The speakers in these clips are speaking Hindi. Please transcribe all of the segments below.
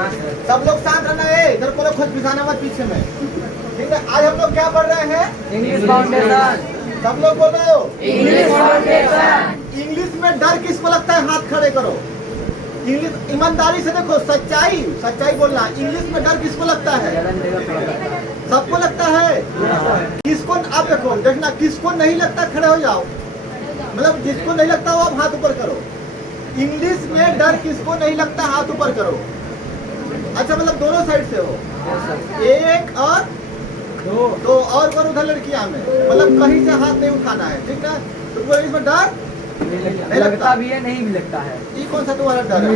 सब लोग शांत रहना है, इधर को खुद बिछाना मत पीछे में, ठीक है। आज हम लोग क्या पढ़ रहे हैं? English foundation. सब लोग बोलो इंग्लिश फाउंडेशन। इंग्लिश में डर किसको लगता है? हाथ खड़े करो। इंग्लिश ईमानदारी से देखो, सच्चाई सच्चाई बोलना। इंग्लिश में डर किसको लगता है? सबको लगता है। किसको? आप देखो, देखना किसको नहीं लगता खड़े हो जाओ, मतलब जिसको नहीं लगता वो आप हाथ ऊपर करो। इंग्लिश में डर किसको नहीं लगता? हाथ ऊपर करो। अच्छा, मतलब दोनों साइड से हो, एक और दो और उधर लड़कियां में, मतलब कहीं से हाथ नहीं उठाना है, ठीक है। तो इंग्लिश में डर नहीं लगता भी है, नहीं भी लगता है। ये कौन सा तुम्हारा डर है?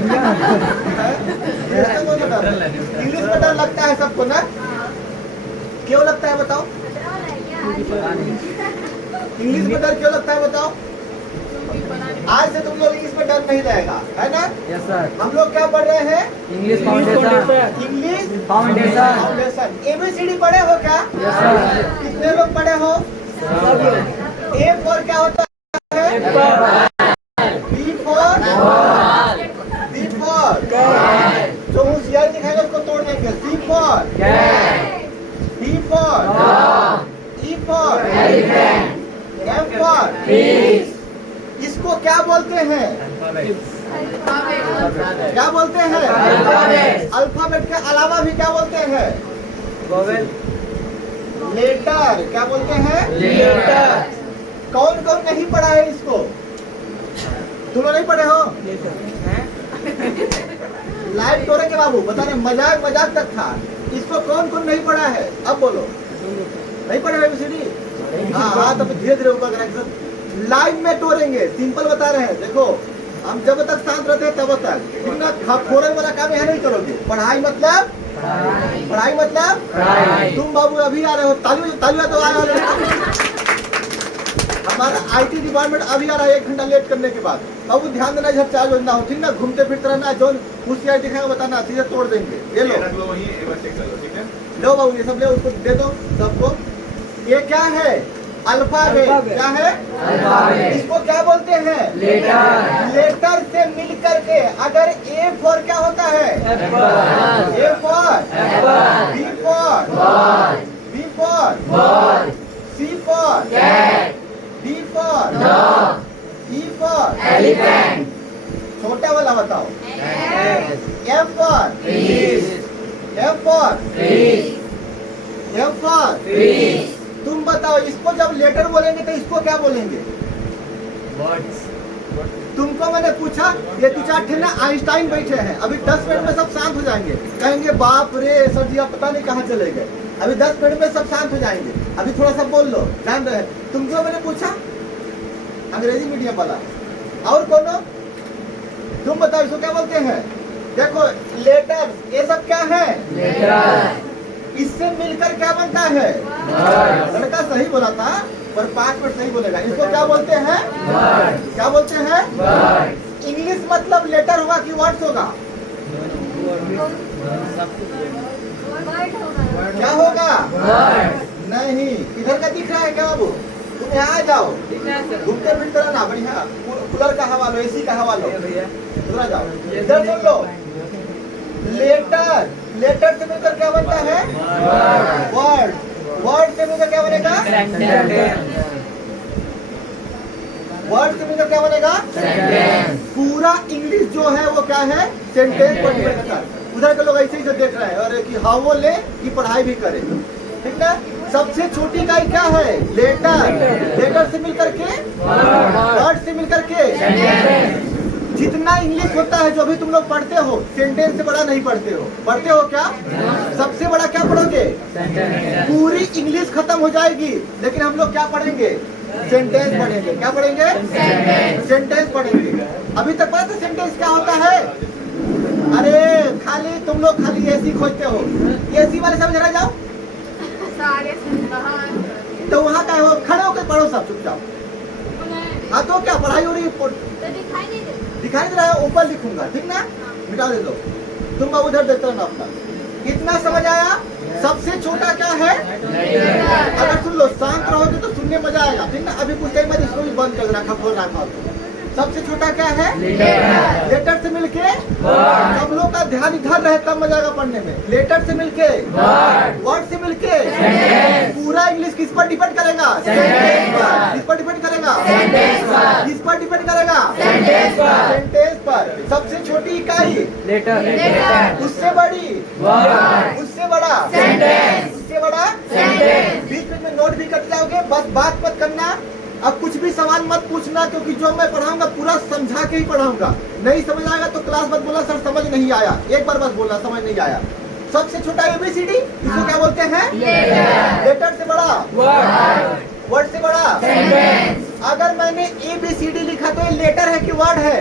कौन सा डर है? इंग्लिश में डर लगता है सबको ना? क्यों लगता है बताओ? इंग्लिश में डर क्यों लगता है बताओ? आज से तुम लोग इंग्लिश में डर नहीं रहेगा, है ना? Yes sir. हम लोग क्या पढ़ रहे हैं? English foundation. English foundation. Foundation. ABCD पढ़े हो क्या? Yes sir. कितने लोग पढ़े हो? A फॉर क्या होता है? B फॉर जो होशियारी दिखाएगा उसको तोड़ देंगे। C for D for E for F for. इसको क्या बोलते हैं? क्या बोलते हैं? अल्फाबेट के अलावा भी क्या बोलते हैं? लेटर। क्या बोलते हैं? लेटर। कौन कौन नहीं पढ़ा है इसको? तुम लोग नहीं पढ़े हो? लाइव तोड़े के बाबू बता रहे, मजाक मजाक तक था। इसको कौन कौन नहीं पढ़ा है? अब बोलो। नहीं पढ़े हो ABCD? हाँ, तब धीरे धीरे ऊपर करेंगे, लाइव में तोड़ेंगे। सिंपल बता रहे हैं, देखो हम जब तक शांत रहते हैं तब तक इतना खपोरे वाला काम यहाँ नहीं करोगे। पढ़ाई मतलब पढ़ाई मतलब तुम बाबू अभी आ रहे हो, तालियां तो आ रहे हो। हमारा IT डिपार्टमेंट अभी आ रहा है 1 घंटा लेट करने के बाद। बाबू ध्यान देना, इधर चार्ज ना हो, ठीक ना? घूमते फिरते रहना, जो होशियारी दिखाएगा बताना, सीधे तोड़ देंगे। ये लो लो बाबू, ये सब ले, उसको दे दो सबको। ये क्या है? अल्फाबेट। क्या है? अल्फाबेट। इसको क्या बोलते हैं? लेटर। लेटर से मिल करके अगर A फॉर क्या होता है? Apple. A for apple. B for ball. B for ball. C for cat. D for dog. E for elephant. छोटा वाला बताओ। F for fish. F for fish. F for fish. तुम बताओ, इसको जब लेटर बोलेंगे तो इसको क्या बोलेंगे? वर्ड्स। तुमको मैंने पूछा, ये 2-4 ठे ना आइंस्टाइन बैठे हैं, अभी 10 मिनट में सब शांत हो जाएंगे, कहेंगे बाप रे सर जी आप पता नहीं कहाँ चले गए। अभी 10 मिनट में सब शांत हो जाएंगे, अभी थोड़ा सा बोल लो, जान रहे। तुमको मैंने पूछा, अंग्रेजी मीडियम वाला। और कौन? तुम बताओ इसको क्या बोलते हैं? देखो लेटर, ये सब क्या है? लेटर। इससे मिलकर क्या बनता है? लड़का सही बोला था, पर 5 मिनट सही बोलेगा। इसको क्या बोलते हैं? क्या बोलते हैं? इंग्लिश मतलब लेटर होगा कि वर्ड्स होगा? क्या होगा? नहीं। इधर का दिख रहा है क्या बाबू? तुम यहाँ आ जाओ, घूमते फिरते रहना, बढ़िया कूलर का हवा लो, AC का हवा लो, इधर आ जाओ। इधर सुन लो, लेटर, लेटर से मिलकर क्या बनता है? वर्ड। वर्ड से मिलकर क्या बनेगा? वर्ड से मिलकर क्या बनेगा? पूरा इंग्लिश जो है वो क्या है? सेंटेंस बनता है। उधर के लोग ऐसे ही देख रहे हैं, अरे कि हाँ वो ले कि पढ़ाई भी करे, ठीक है। सबसे छोटी इकाई क्या है? लेटर। लेटर से मिलकर के वर्ड से मिलकर के जितना इंग्लिश होता है जो अभी तुम लोग पढ़ते हो, सेंटेंस से बड़ा नहीं पढ़ते हो। पढ़ते हो क्या? सबसे बड़ा क्या पढ़ोगे? पूरी इंग्लिश खत्म हो जाएगी, लेकिन हम लोग क्या पढ़ेंगे? सेंटेंस पढ़ेंगे। क्या पढ़ेंगे? सेंटेंस पढ़ेंगे। अभी तक पता है सेंटेंस क्या होता है? अरे खाली तुम लोग खाली AC खोजते हो, AC वाले सब जरा जाओ, तो वहाँ का हो, खड़े होकर पढ़ो सब चुपचाप। हाँ तो क्या पढ़ाई हो रही है? दिखाई दे रहा है, ऊपर लिखूंगा, ठीक ना? मिटा दे दो। तुम बाबू उधर देखते हो ना अपना। इतना समझ आया? सबसे छोटा क्या है? अगर सुन लो, शांत रहोगे तो सुनने मजा आएगा, ठीक ना? अभी कुछ टाइम बाद इसको भी बंद कर रखा, खोल रखा। सबसे छोटा क्या है? लेटर से मिलके सब लोग का ध्यान इधर रहे तब मजा आएगा पढ़ने में। लेटर से मिलके, वर्ड से मिलके, पूरा इंग्लिश किस पर डिपेंड करेगा? किस पर डिपेंड करेगा? किस पर डिपेंड करेगा? सेंटेंस पर। सबसे छोटी इकाई लेटर, उससे बड़ी, वर्ड, उससे बड़ा, उससे बड़ा। बीच बीच में नोट भी करते जाओगे, बस बात मत करना। अब कुछ भी सवाल मत पूछना, क्योंकि जो मैं पढ़ाऊंगा पूरा समझा के ही पढ़ाऊंगा। नहीं समझ आएगा तो क्लास मत बोला सर समझ नहीं आया, एक बार बस बोलना समझ नहीं आया। सबसे छोटा ABCD, इसको क्या बोलते हैं? लेटर से बड़ा, वर्ड से बड़ा। अगर मैंने ABCD लिखा तो ये लेटर है कि वर्ड है?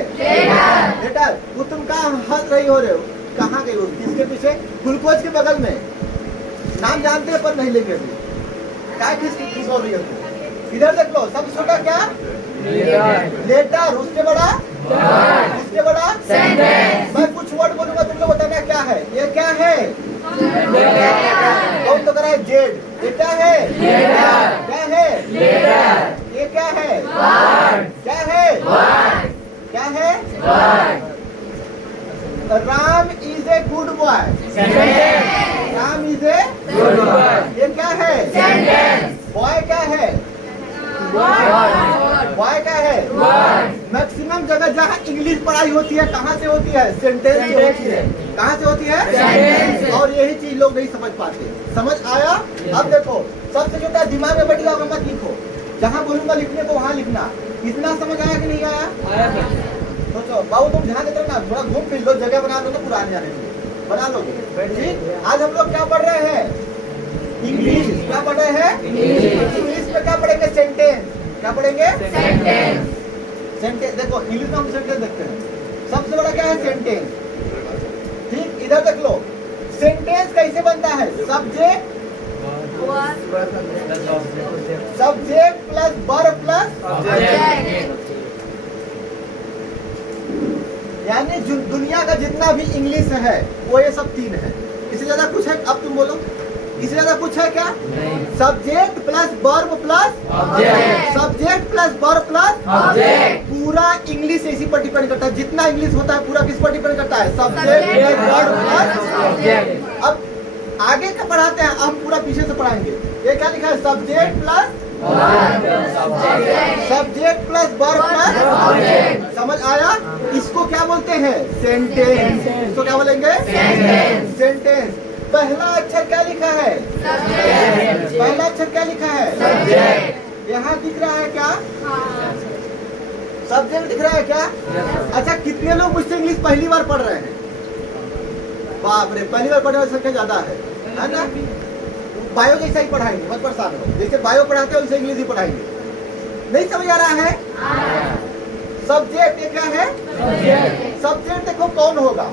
लेटर। वो तुम कहाँ हंस रही हो रहे हो? कहाँ गई हो? किसके पीछे? ग्लूकोज के बगल में। नाम जानते हैं पर नहीं लेंगे अभी। क्या किस हो रही है? इधर देख लो, सबसे छोटा क्या? लेटर। उसके बड़ा, उसके बड़ा। मैं कुछ वर्ड बोलूंगा तुमको बताना क्या है। ये क्या है? कौन तो करा है? जेड। ये क्या है? क्या है? ये क्या है? क्या है? क्या है? Ram is a good boy. Ram is a good boy. ये क्या है? बॉय क्या है? बॉय क्या है? मैक्सिमम जगह जहाँ इंग्लिश पढ़ाई होती है कहाँ से होती है? सेंटेंस से होती है। कहाँ से होती है? और यही चीज लोग नहीं समझ पाते। समझ आया? अब देखो, सबसे छोटा दिमाग में बैठ गया होगा, मत लिखो। जहाँ बोलूंगा लिखने को वहाँ लिखना। इतना समझ आया कि नहीं आया? सोचो बाबू, तुम ध्यान देते ना, थोड़ा घूम फिर लो, जगह बना लो ना, पुराने जाने में बना लो। ठीक, आज हम लोग क्या पढ़ रहे हैं? इंग्लिश। क्या पढ़ रहे हैं? इंग्लिश में क्या पढ़ेंगे? सेंटेंस। क्या पढ़ेंगे? सेंटेंस। देखो इंग्लिश में हम सेंटेंस देखते हैं। सबसे बड़ा क्या है? सेंटेंस। ठीक, इधर देख लो, सेंटेंस कैसे बनता है? सब्जेक्ट प्लस वर्ब प्लस, यानी दुनिया का जितना भी इंग्लिश है वो ये सब तीन है। इससे ज्यादा कुछ है? अब तुम बोलो, इससे ज्यादा कुछ है क्या? Subject plus verb plus subject plus verb plus पूरा इंग्लिश इसी पर डिपेंड करता है। जितना इंग्लिश होता है पूरा किस पर डिपेंड करता है? Subject plus verb plus. अब आगे का पढ़ाते हैं, हम पूरा पीछे से पढ़ाएंगे। ये क्या लिखा है? Subject plus verb plus. समझ आया? इसको क्या बोलते हैं? सेंटेंस। इसको क्या बोलेंगे? सेंटेंस। पहला अक्षर क्या लिखा है? पहला अक्षर क्या लिखा है? यहाँ दिख रहा है क्या? सब्जेक्ट दिख रहा है क्या? अच्छा, कितने लोग मुझसे इंग्लिश पहली बार पढ़ रहे हैं? बाप रे, पहली बार पढ़ने वाली संख्या ज्यादा है ना? बायो जैसा ही पढ़ाएंगे, मत परेशान हो। जैसे बायो पढ़ाते हैं वैसे इंग्लिश ही पढ़ाएंगे। नहीं समझ आ रहा है? सब्जेक्ट ये क्या है? सब्जेक्ट देखो कौन होगा?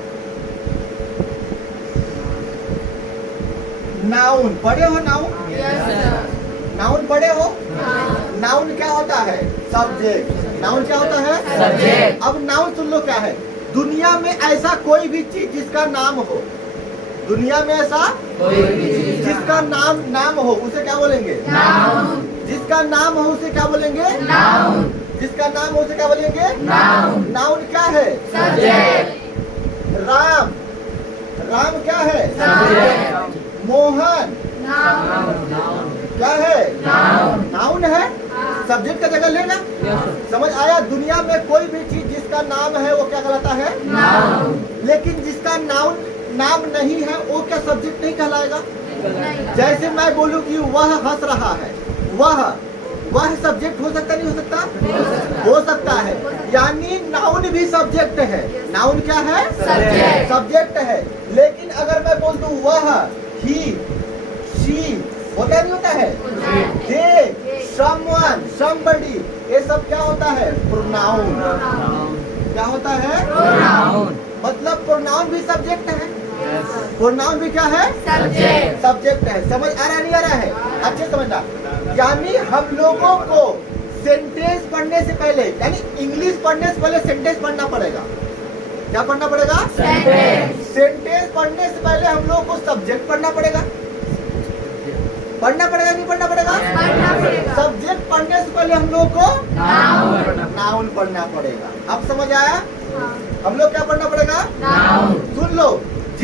नाउन। पढ़े हो नाउन? नाउन पढ़े हो? नाउन क्या होता है? सब्जेक्ट। नाउन क्या होता है? सब्जेक्ट। अब नाउन सुन लो क्या है? दुनिया में ऐसा कोई भी चीज जिसका नाम हो, दुनिया में ऐसा कोई भी चीज जिसका नाम हो उसे क्या बोलेंगे? नाउन। जिसका नाम हो उसे क्या बोलेंगे? नाउन। जिसका नाम हो उसे क्या बोलेंगे? नाउन। नाउन क्या है? सब्जेक्ट। राम, राम क्या है? सब्जेक्ट। मोहन क्या है? नाउन है। सब्जेक्ट का जगह लेना। समझ आया? दुनिया में कोई भी चीज जिसका नाम है वो क्या कहलाता है? नाउन। लेकिन जिसका नाम नहीं है वो क्या सब्जेक्ट नहीं कहलाएगा? जैसे मैं बोलूं कि वह हंस रहा है, वह सब्जेक्ट हो सकता नहीं हो सकता? हो सकता है। यानी नाउन भी सब्जेक्ट है। नाउन क्या है? सब्जेक्ट है। लेकिन अगर मैं बोल दूं वह, ही, शी, होता नहीं होता है? दे, समवन, समबडी, ये सब क्या होता है? प्रोनाउन। क्या होता है? प्रोनाउन। मतलब प्रोनाउन भी सब्जेक्ट है। प्रोनाउन भी क्या है? सब्जेक्ट है। समझ आ रहा नहीं आ रहा है? अच्छे समझना। यानी हम लोगों को सेंटेंस पढ़ने से पहले, यानी इंग्लिश पढ़ने से पहले सेंटेंस पढ़ना पड़ेगा। क्या पढ़ना पड़ेगा? सेंटेंस पढ़ने से पहले हम लोगों को सब्जेक्ट पढ़ना पड़ेगा। पढ़ना पड़ेगा नहीं पढ़ना पड़ेगा? सब्जेक्ट पढ़ने से पहले हम लोगों को नाउन पढ़ना पड़ेगा। अब समझ आया? हम लोग क्या पढ़ना पड़ेगा? नाउन। सुन लो,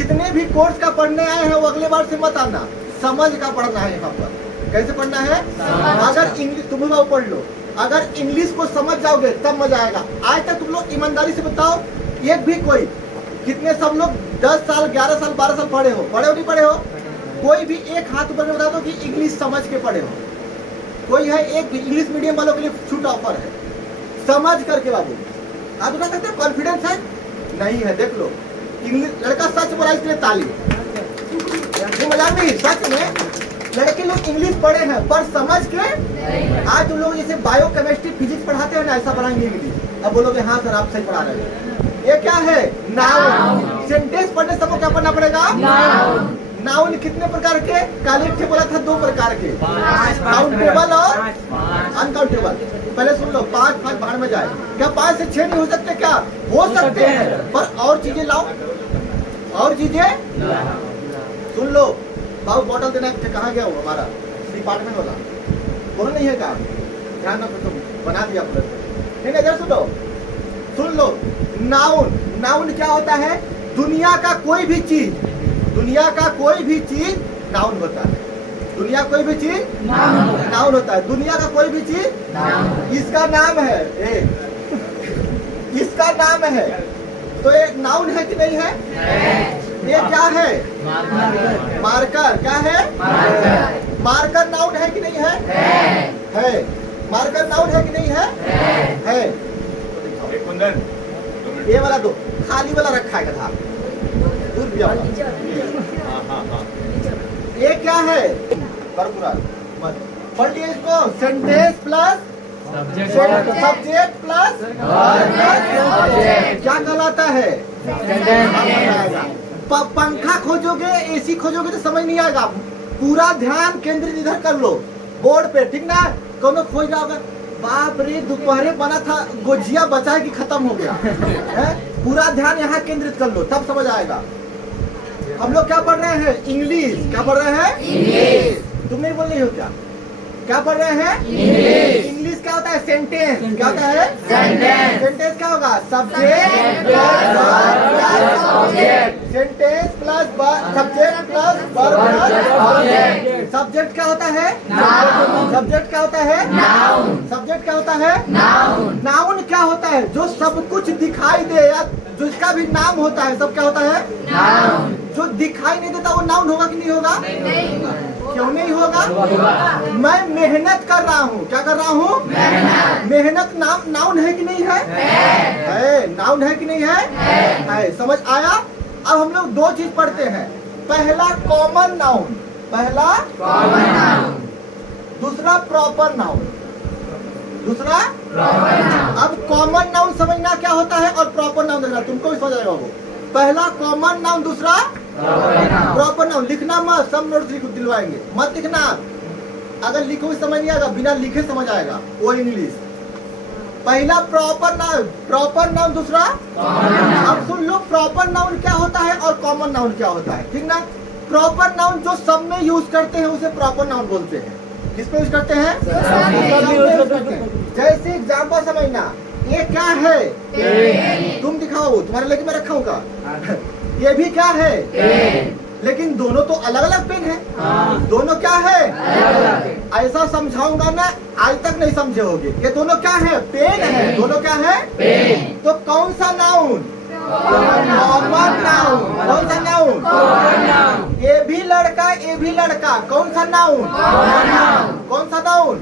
जितने भी कोर्स का पढ़ने आए हैं वो अगले बार से मत आना, समझ का पढ़ना है यहाँ पर। कैसे पढ़ना है? अगर इंग्लिश तुम लोग पढ़ लो, अगर इंग्लिश को समझ जाओगे तब मजा आएगा। आज तक तुम लोग ईमानदारी से बताओ, एक भी कोई, कितने सब लोग 10 साल 11 साल 12 साल पढ़े हो नहीं पढ़े हो? कोई भी एक हाथ ऊपर बता दो कि इंग्लिश समझ के पढ़े हो। कोई है? एक भी इंग्लिश मीडियम वालों के लिए छूट ऑफर है, समझ करके बाबू। आप बता सकते हो कॉन्फिडेंस है? नहीं है। देख लो, इंग्लिश लड़का सच बोला इसलिए ताली। ये मजाक नहीं, सच में लड़के लोग इंग्लिश पढ़े हैं पर समझ के। आज तुम लोग जैसे बायो केमिस्ट्री फिजिक्स पढ़ाते हैं ना, ऐसा पढ़ाएंगे इंग्लिश। अब बोलोगे हाँ सर आप सही पढ़ा रहे हैं। ये क्या है? नाउन। सेंटेंस पढ़ने सबको क्या पढ़ना पड़ेगा? नाउन कितने प्रकार के? कालिक बोला था 2 प्रकार के, काउंटेबल और अनकाउंटेबल। पहले सुन लो, 5 भाड़ में जाए। क्या 5 से 6 नहीं हो सकते? क्या हो सकते हैं, पर और चीजें लाओ, और चीजें सुन लो। बाबू बॉटल देना कहाँ गया वो हमारा डिपार्टमेंट वाला? बोलो नहीं है क्या? ध्यान रखो, तुम बना दिया ठीक है। इधर सुनो, सुन लो। नाउन, नाउन क्या होता है? दुनिया का कोई भी चीज, दुनिया का कोई भी चीज नाउन होता है। दुनिया कोई भी चीज नाउन होता है। दुनिया का कोई भी चीज इसका नाम है, इसका नाम है, तो ये नाउन है कि नहीं है? ये क्या है? मार्कर। क्या है? मार्कर नाउन है कि नहीं है? है। मार्कर नाउन है कि नहीं है? है। ये वाला दो, खाली वाला रखा है गधा, दूर भी वाला। ये क्या है? पढ़ लिए इसको। सेंटेंस प्लस सब्जेक्ट प्लस क्या कहलाता है? पंखा खोजोगे, एसी खोजोगे तो समझ नहीं आएगा। पूरा ध्यान केंद्रित इधर कर लो बोर्ड पे, ठीक ना? कौन खोज रहा होगा, बाप रे दोपहरे बना था, गोजिया बचा है कि खत्म हो गया है? पूरा ध्यान यहाँ केंद्रित कर लो, तब समझ आएगा। हम लोग क्या पढ़ रहे हैं? इंग्लिश। क्या पढ़ रहे हैं? इंग्लिश। तुम नहीं बोल रही हो क्या? क्या पढ़ रहे हैं? इंग्लिश। इंग्लिश क्या होता है? सेंटेंस। क्या होता है? सेंटेंस। सेंटेंस क्या होगा? Subject plus sentence plus subject plus verb. Subject क्या होता है? सब्जेक्ट क्या होता है? सब्जेक्ट क्या होता है? नाउन क्या होता है? जो सब कुछ दिखाई दे, या जिसका भी नाम होता है, सब क्या होता है? नाउन। जो दिखाई नहीं देता वो नाउन होगा कि नहीं होगा? क्यों नहीं होगा? मैं मेहनत कर रहा हूँ। क्या कर रहा हूँ? मेहनत नाउन है कि नहीं है? है। नाउन है कि नहीं है? है। समझ आया? अब हम लोग 2 चीज पढ़ते हैं। पहला कॉमन नाउन, पहला कॉमन नाउन, दूसरा प्रॉपर नाउन, दूसरा प्रॉपर नाउन। अब कॉमन नाउन समझना क्या होता है और प्रॉपर नाउन देखना, तुमको भी समझ आएगा वो। पहला कॉमन नाउन, दूसरा प्रॉपर नाउन। लिखना मत, सब नोट्स दिलवाएंगे, मत लिखना। अगर लिखो समझ नहीं आएगा, बिना लिखे समझ आएगा वो इंग्लिश। पहला प्रॉपर नाउन, दूसरा अब सुन लो, प्रॉपर नाउन क्या होता है और कॉमन नाउन क्या होता है, ठीक ना? प्रॉपर नाउन जो सब में यूज करते हैं उसे प्रॉपर नाउन बोलते हैं। किस पे यूज करते हैं? जैसे एग्जाम्पल समझना, ये क्या है? तुम दिखाओ, तुम्हारे लेके मैं रखा हूँ का? ये भी क्या है? लेकिन दोनों तो अलग अलग पेन है। दोनों क्या है? ऐसा समझाऊंगा ना, आज तक नहीं समझे होगे। ये दोनों क्या है? पेन है। दोनों क्या है? पेन। तो कौन सा नाउन? Common noun. कौन सा नाउन? ये भी लड़का, ये भी लड़का, कौन सा नाउन? कौन सा नाउन?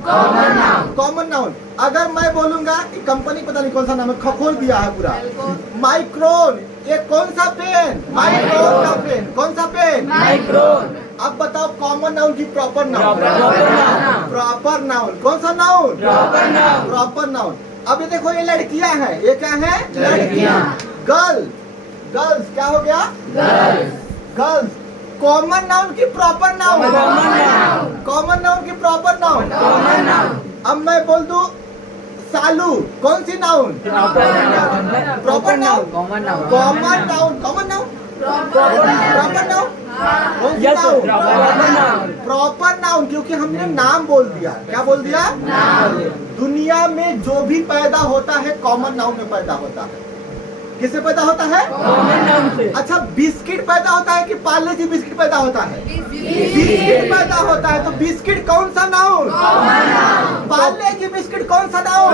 Common noun. अगर मैं बोलूंगा, कंपनी पता नहीं कौन सा नाम है, खखोल दिया है पूरा, माइक्रोन, ये कौन सा पेन? माइक्रोन का पेन। कौन सा पेन? माइक्रोन। अब बताओ कॉमन नाउन की प्रॉपर नाउन? Proper noun. कौन सा नाउन? Proper noun. अब ये देखो, ये लड़कियां हैं, ये क्या है? लड़कियां। गर्ल्स क्या हो गया? गर्ल्स। कॉमन नाउन की प्रॉपर नाउन? कॉमन नाउन की प्रॉपर नाउन? अब मैं बोल दूं सालू, कौन सी noun? Proper noun? Common noun? Common noun? Proper noun? कौन सी नाउन? प्रॉपर नाउन, क्योंकि हमने नाम बोल दिया। क्या बोल दिया? दुनिया में जो भी पैदा होता है कॉमन नाउन में पैदा होता है। किससे पैदा होता है? कॉमन नाउन से। अच्छा, बिस्किट पैदा होता है कि पार्ले जी बिस्किट पैदा होता है? बिस्किट पैदा होता है। तो बिस्किट कौन सा नाउन? पार्ले जी बिस्किट कौन सा नाउन?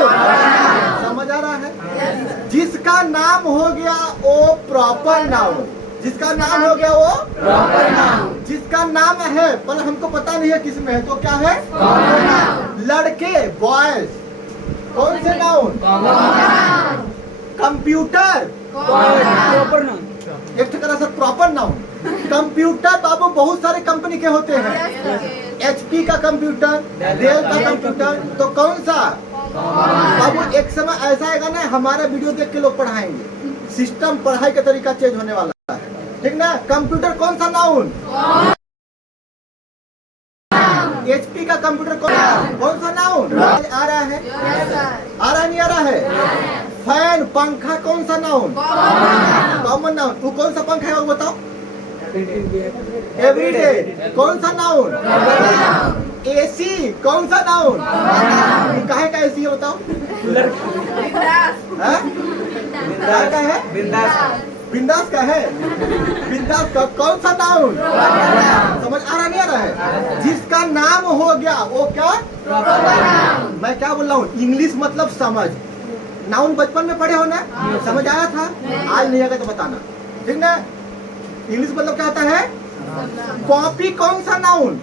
समझ आ रहा है? जिसका नाम हो गया वो प्रॉपर नाउन, जिसका नाम हो गया वो प्रॉपर नाउन, जिसका नाम है पर हमको पता नहीं है किस में है, तो क्या है? लड़के, बॉयज, कौन से नाउन? कंप्यूटर, एक तरह से प्रॉपर नाउन। कंप्यूटर बाबू बहुत सारे कंपनी के होते हैं, HP का कंप्यूटर, डेल का कंप्यूटर, तो कौन सा? बाबू एक समय ऐसा आएगा ना, हमारा वीडियो देख के लोग पढ़ाएंगे, सिस्टम पढ़ाई का तरीका चेंज होने वाला है, ठीक ना? कंप्यूटर कौन सा नाउन? HP का कंप्यूटर कौन सा नाउन? आ रहा है? आ रहा नहीं आ रहा है? फैन, पंखा कौन सा नाउन? Common noun. वो कौन सा पंखा है वो बताओ? एवरीडे, कौन सा नाउन? AC, कौन सा नाउन? काहे का AC है बताओ? का है? बिंदास का है? बिंदास का कौन सा नाउन? समझ आ रहा नहीं आ रहा है? जिसका नाम हो गया वो क्या? मैं क्या बोल रहा हूँ? इंग्लिश मतलब समझ। नाउन बचपन में पढ़े हो ना? समझ आया था? आज नहीं आएगा तो बताना, ठीक ना? इंग्लिश मतलब क्या होता है? कॉपी कौन सा नाउन?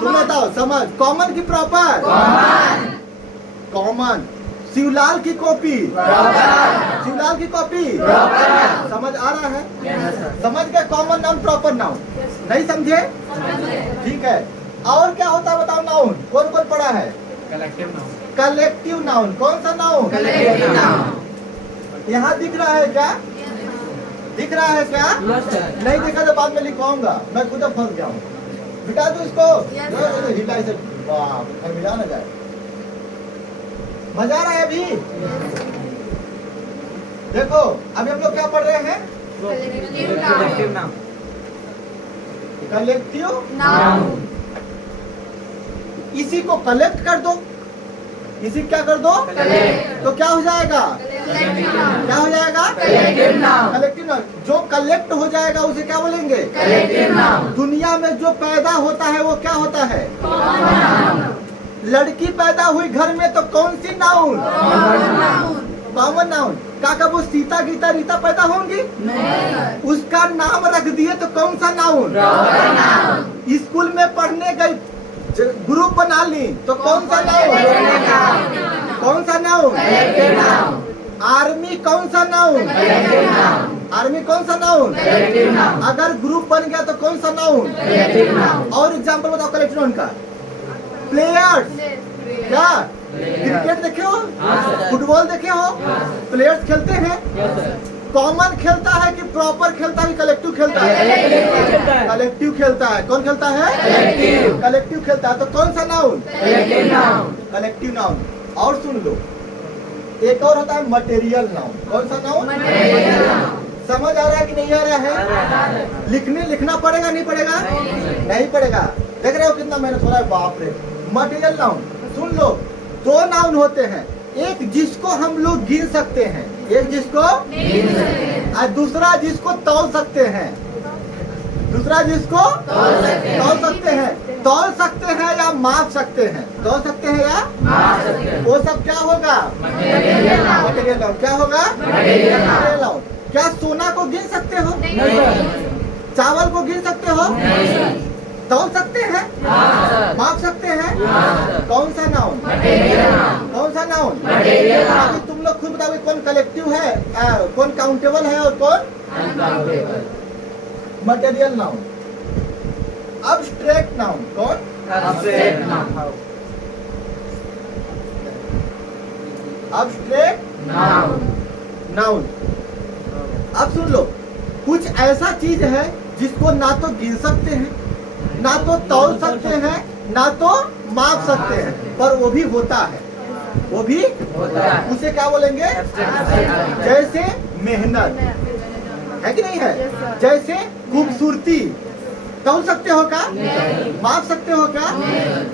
तुम बताओ, समझ। कॉमन की प्रॉपर? कॉमन। शिवलाल की कॉपी? शिवलाल की कॉपी? समझ आ रहा है? समझ गए? Common noun, proper noun. नहीं समझे? ठीक है। और क्या होता है बताओ? नाउन कौन कौन पढ़ा है? Collective noun. कलेक्टिव नाउन, कौन सा नाउन? Collective noun. यहाँ दिख रहा है क्या? दिख रहा है क्या? नहीं देखा तो बाद में लिखवाऊंगा, मैं खुद फंस गया हूँ। बिटा दो इसको, हिला इसे, वाह मिला ना जाए। मजा आ रहा है अभी? देखो अभी हम लोग क्या पढ़ रहे हैं? Collective noun. Collective noun. इसी को कलेक्ट कर दो, इसी क्या कर दो? कलेक्ट। तो क्या हो जाएगा? क्या हो जाएगा? Collective noun. Collective noun. जो कलेक्ट हो जाएगा उसे क्या बोलेंगे? Collective noun. दुनिया में जो पैदा होता है वो क्या होता है? लड़की पैदा हुई घर में तो कौन सी नाउन? Common noun. काका वो सीता गीता रीता पैदा होंगी? उसका नाम रख दिए तो कौन सा नाउन? स्कूल में पढ़ने गई, ग्रुप बना ली तो कौन सा नाउन? कौन सा नाउन? आर्मी कौन सा नाउन? आर्मी कौन सा नाउन? अगर ग्रुप बन गया तो कौन सा नाउन? और एग्जांपल बताओ कलेक्टिव नाउन का। प्लेयर्स, क्या क्रिकेट देखे हो? फुटबॉल देखे हो? प्लेयर्स खेलते हैं। कॉमन खेलता है कि प्रॉपर खेलता है? कलेक्टिव खेलता है? कलेक्टिव खेलता है। कौन खेलता है? कलेक्टिव खेलता है। तो कौन सा नाउन? Collective noun. और सुन लो, एक और होता है मटेरियल नाउन। कौन सा नाउन? समझ आ रहा है कि नहीं आ रहा है? लिखना पड़ेगा नहीं पड़ेगा? नहीं पड़ेगा। देख रहे हो कितना मेहनत हो रहा है? बाप रे। मटेरियल नाउन सुन लो, दो नाउन होते हैं, एक जिसको हम लोग गिन सकते हैं, एक जिसको और दूसरा जिसको तौल सकते हैं। दूसरा जिसको तौल सकते हैं। तौल सकते हैं या माप सकते हैं? तौल सकते हैं या माप सकते हैं। वो सब क्या होगा? Material noun. क्या होगा? Material noun. क्या सोना को गिन सकते हो? चावल को गिन सकते हो? तौल सकते हैं? माप सकते हैं? कौन सा नाउन? कौन सा नाउन? अभी तुम लोग खुद बताओ कौन कलेक्टिव है, कौन काउंटेबल है और कौन मटेरियल नाउन। अब्स्ट्रैक्ट नाउन कौन? Abstract noun. अब सुन लो, कुछ ऐसा चीज है जिसको ना तो गिन सकते हैं, ना तो तौल सकते हैं, ना तो माप सकते हैं, पर वो भी होता है। वो भी होता है। उसे क्या बोलेंगे? जैसे मेहनत है कि नहीं है? जैसे खूबसूरती तौल सकते हो क्या? माप सकते हो क्या?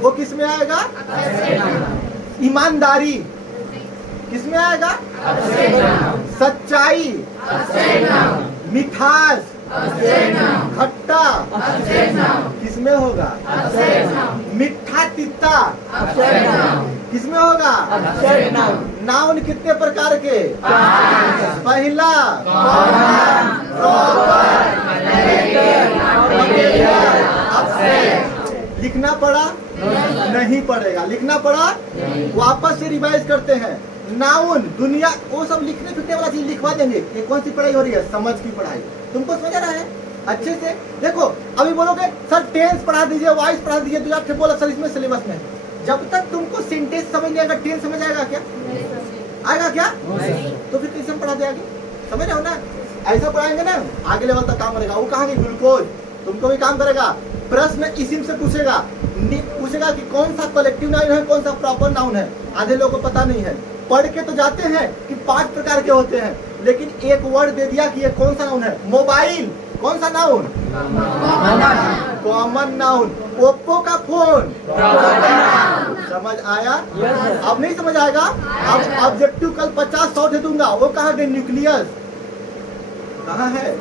वो किस में आएगा? ईमानदारी किस में आएगा? सच्चाई मिठास, Upside down. खट्टा Upside down. किसमें होगा? Upside down. मिठा तीता Upside down. किसमें होगा? Upside down. नाउन कितने प्रकार के? पांच. पहला Common, proper, material, upside. लिखना पड़ा? नहीं पड़ेगा। लिखना पड़ा? वापस से रिवाइज करते हैं। नाउन दुनिया वो सब लिखने फिरने वाला चीज लिखवा देंगे। ये कौन सी पढ़ाई हो रही है? समझ की पढ़ाई। तुमको समझ आ रहा है अच्छे से? देखो अभी बोलोगे सर टेंस पढ़ा दीजिए, वॉइस पढ़ा दीजिए, तो आपसे बोला सर इसमें सिलेबस में। जब तक तुमको सेंटेंस समझ नहीं आएगा, टेंस समझ आएगा क्या? आएगा क्या? तो फिर कैसे हम पढ़ा दे आगे? समझ रहे हो ना? ऐसा पढ़ाएंगे ना आगे लेवल तक काम करेगा। वो कहाँ की ग्लूकोज तुमको भी काम करेगा। प्रश्न इसी से पूछेगा कि कौन सा कलेक्टिव नाउन है, कौन सा प्रॉपर नाउन है। आधे लोगों को पता नहीं है। पढ़ के तो जाते हैं कि 5 प्रकार के होते हैं, लेकिन एक वर्ड दे दिया कि ये कौन सा नाउन है। मोबाइल कौन सा नाउन? Common noun. ओप्पो का फोन समझ आया? अब नहीं समझ आएगा? अब ऑब्जेक्टिव कल 50-100 दे दूंगा। वो कहाँ गए? न्यूक्लियस कहाँ है?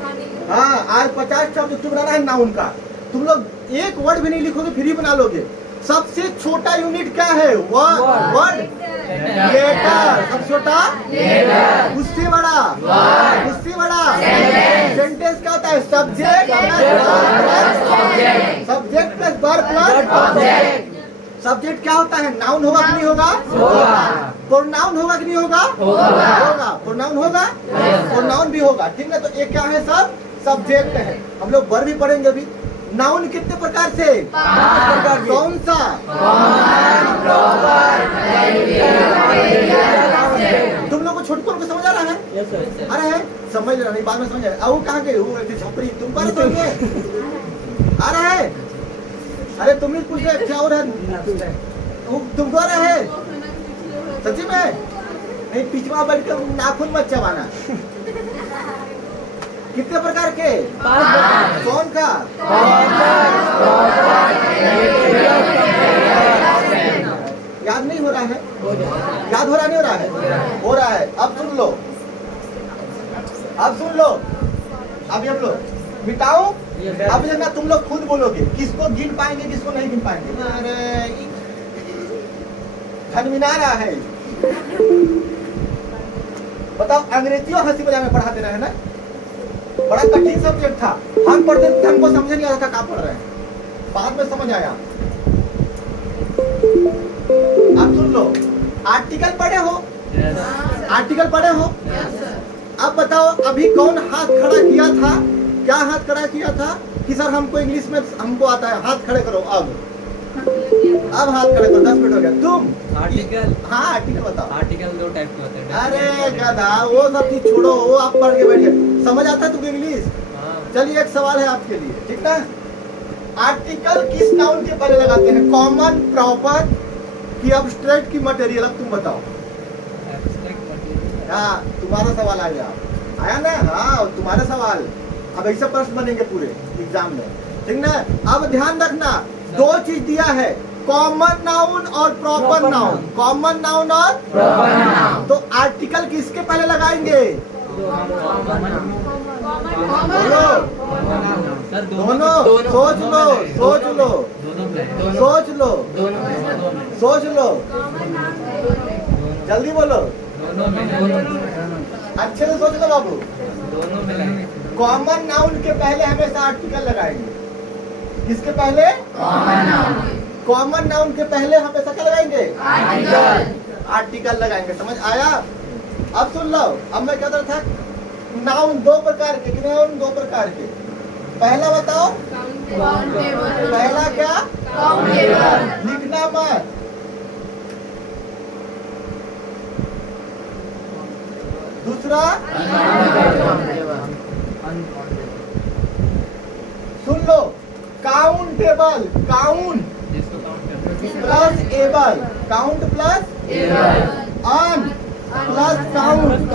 हाँ आज 50 ऑब्जेक्टिव बनाना है नाउन का। तुम लोग एक वर्ड भी नहीं लिखोगे फिर ही बना लोगे। सबसे छोटा यूनिट क्या है? Word letter. सबसे छोटा Letter. उससे बड़ा Word. उससे बड़ा Sentence. सेंटेंस क्या होता है? Subject Object. Subject plus verb plus Object. Subject क्या होता है? नाउन होगा कि नहीं होगा? होगा. प्रोनाउन होगा कि नहीं होगा? होगा. प्रोनाउन होगा, Yes. प्रोनाउन भी होगा। ठीक है, तो ये क्या है? सब सब्जेक्ट है। हम लोग वर्ब भी पढ़ेंगे अभी। नाउन कितने प्रकार से? कौन सा? Common, proper, material, upside. तुम लोग को छोटकों को समझ आ रहा है? आ रहा है? समझ रहा नहीं, बाद में समझ आएगा। वो कहाँ गए? वो ऐसे छपरी तुम पर समझ आ रहा है? अरे तुम ही पूछ रहे क्या हो रहा है? तुमको आ रहा है सच्ची में? नहीं पिछवा बैठ कर नाखून मत चबाना। कितने प्रकार के? कौन का? याद नहीं हो रहा है? याद हो रहा नहीं हो रहा है? हो रहा है। अब सुन लो, अब सुन लो। अभी हम लोग मिटाओ। अब जब तुम लोग खुद बोलोगे किसको गिन पाएंगे किसको नहीं गिन पाएंगे। अरे झनमिना रहा है। बताओ अंग्रेजी और हंसी मजाक में पढ़ाते रहे ना? बड़ा कठिन सब्जेक्ट था। हम पढ़ते थे हमको समझ नहीं आता था क्या पढ़ रहे हैं। बाद में समझ आया। अब सुन लो, आर्टिकल पढ़े हो? आर्टिकल पढ़े हो? अब बताओ अभी कौन हाथ खड़ा किया था? क्या हाथ खड़ा किया था कि सर हमको इंग्लिश में हमको आता है। हाथ खड़े करो। अब हाथ खड़े करो। 10 मिनट हो गया। तुम आर्टिकल? हाँ आर्टिकल बताओ। आर्टिकल 2 टाइप के होते हैं। अरे गधा वो सब चीज छोड़ो, वो आप पढ़ के बैठे। समझ आता है तुमको इंग्लिश? हाँ। चलिए एक सवाल है आपके लिए, ठीक ना? आर्टिकल किस नाउन के पहले लगाते हैं? कॉमन, प्रॉपर कि अब्स्ट्रैक्ट की मटेरियल? अब तुम बताओ। Abstract material. हाँ तुम्हारा सवाल आया ना? हाँ तुम्हारा सवाल। अब ऐसे प्रश्न बनेंगे पूरे एग्जाम में, ठीक ना? अब ध्यान रखना, 2 चीज दिया है, कॉमन नाउन और प्रॉपर नाउन। कॉमन नाउन और Proper noun. तो आर्टिकल किसके पहले लगाएंगे? बोलो सर दोनों। सोच लो सोच लो दोनों में। सोच लो दोनों में। सोच लो, जल्दी बोलो, दोनों में। अच्छे से सोच लो बाबू। दोनों में लगेंगे। कॉमन नाउन के पहले हमेशा आर्टिकल लगाएंगे। किसके पहले? Common noun. कॉमन नाउन के पहले हमेशा क्या लगाएंगे? Article. आर्टिकल लगाएंगे। समझ आया? अब सुन लो, अब मैं क्या कर रहा था? नाउन 2 प्रकार के। कितने नाउन? 2 प्रकार के। पहला बताओ। पहला क्या? Countable. लिखना मत। दूसरा सुन लो, काउंटेबल। काउंट जिसको काउंट करते हैं। Plus able. काउंट प्लस अन प्लस काउंट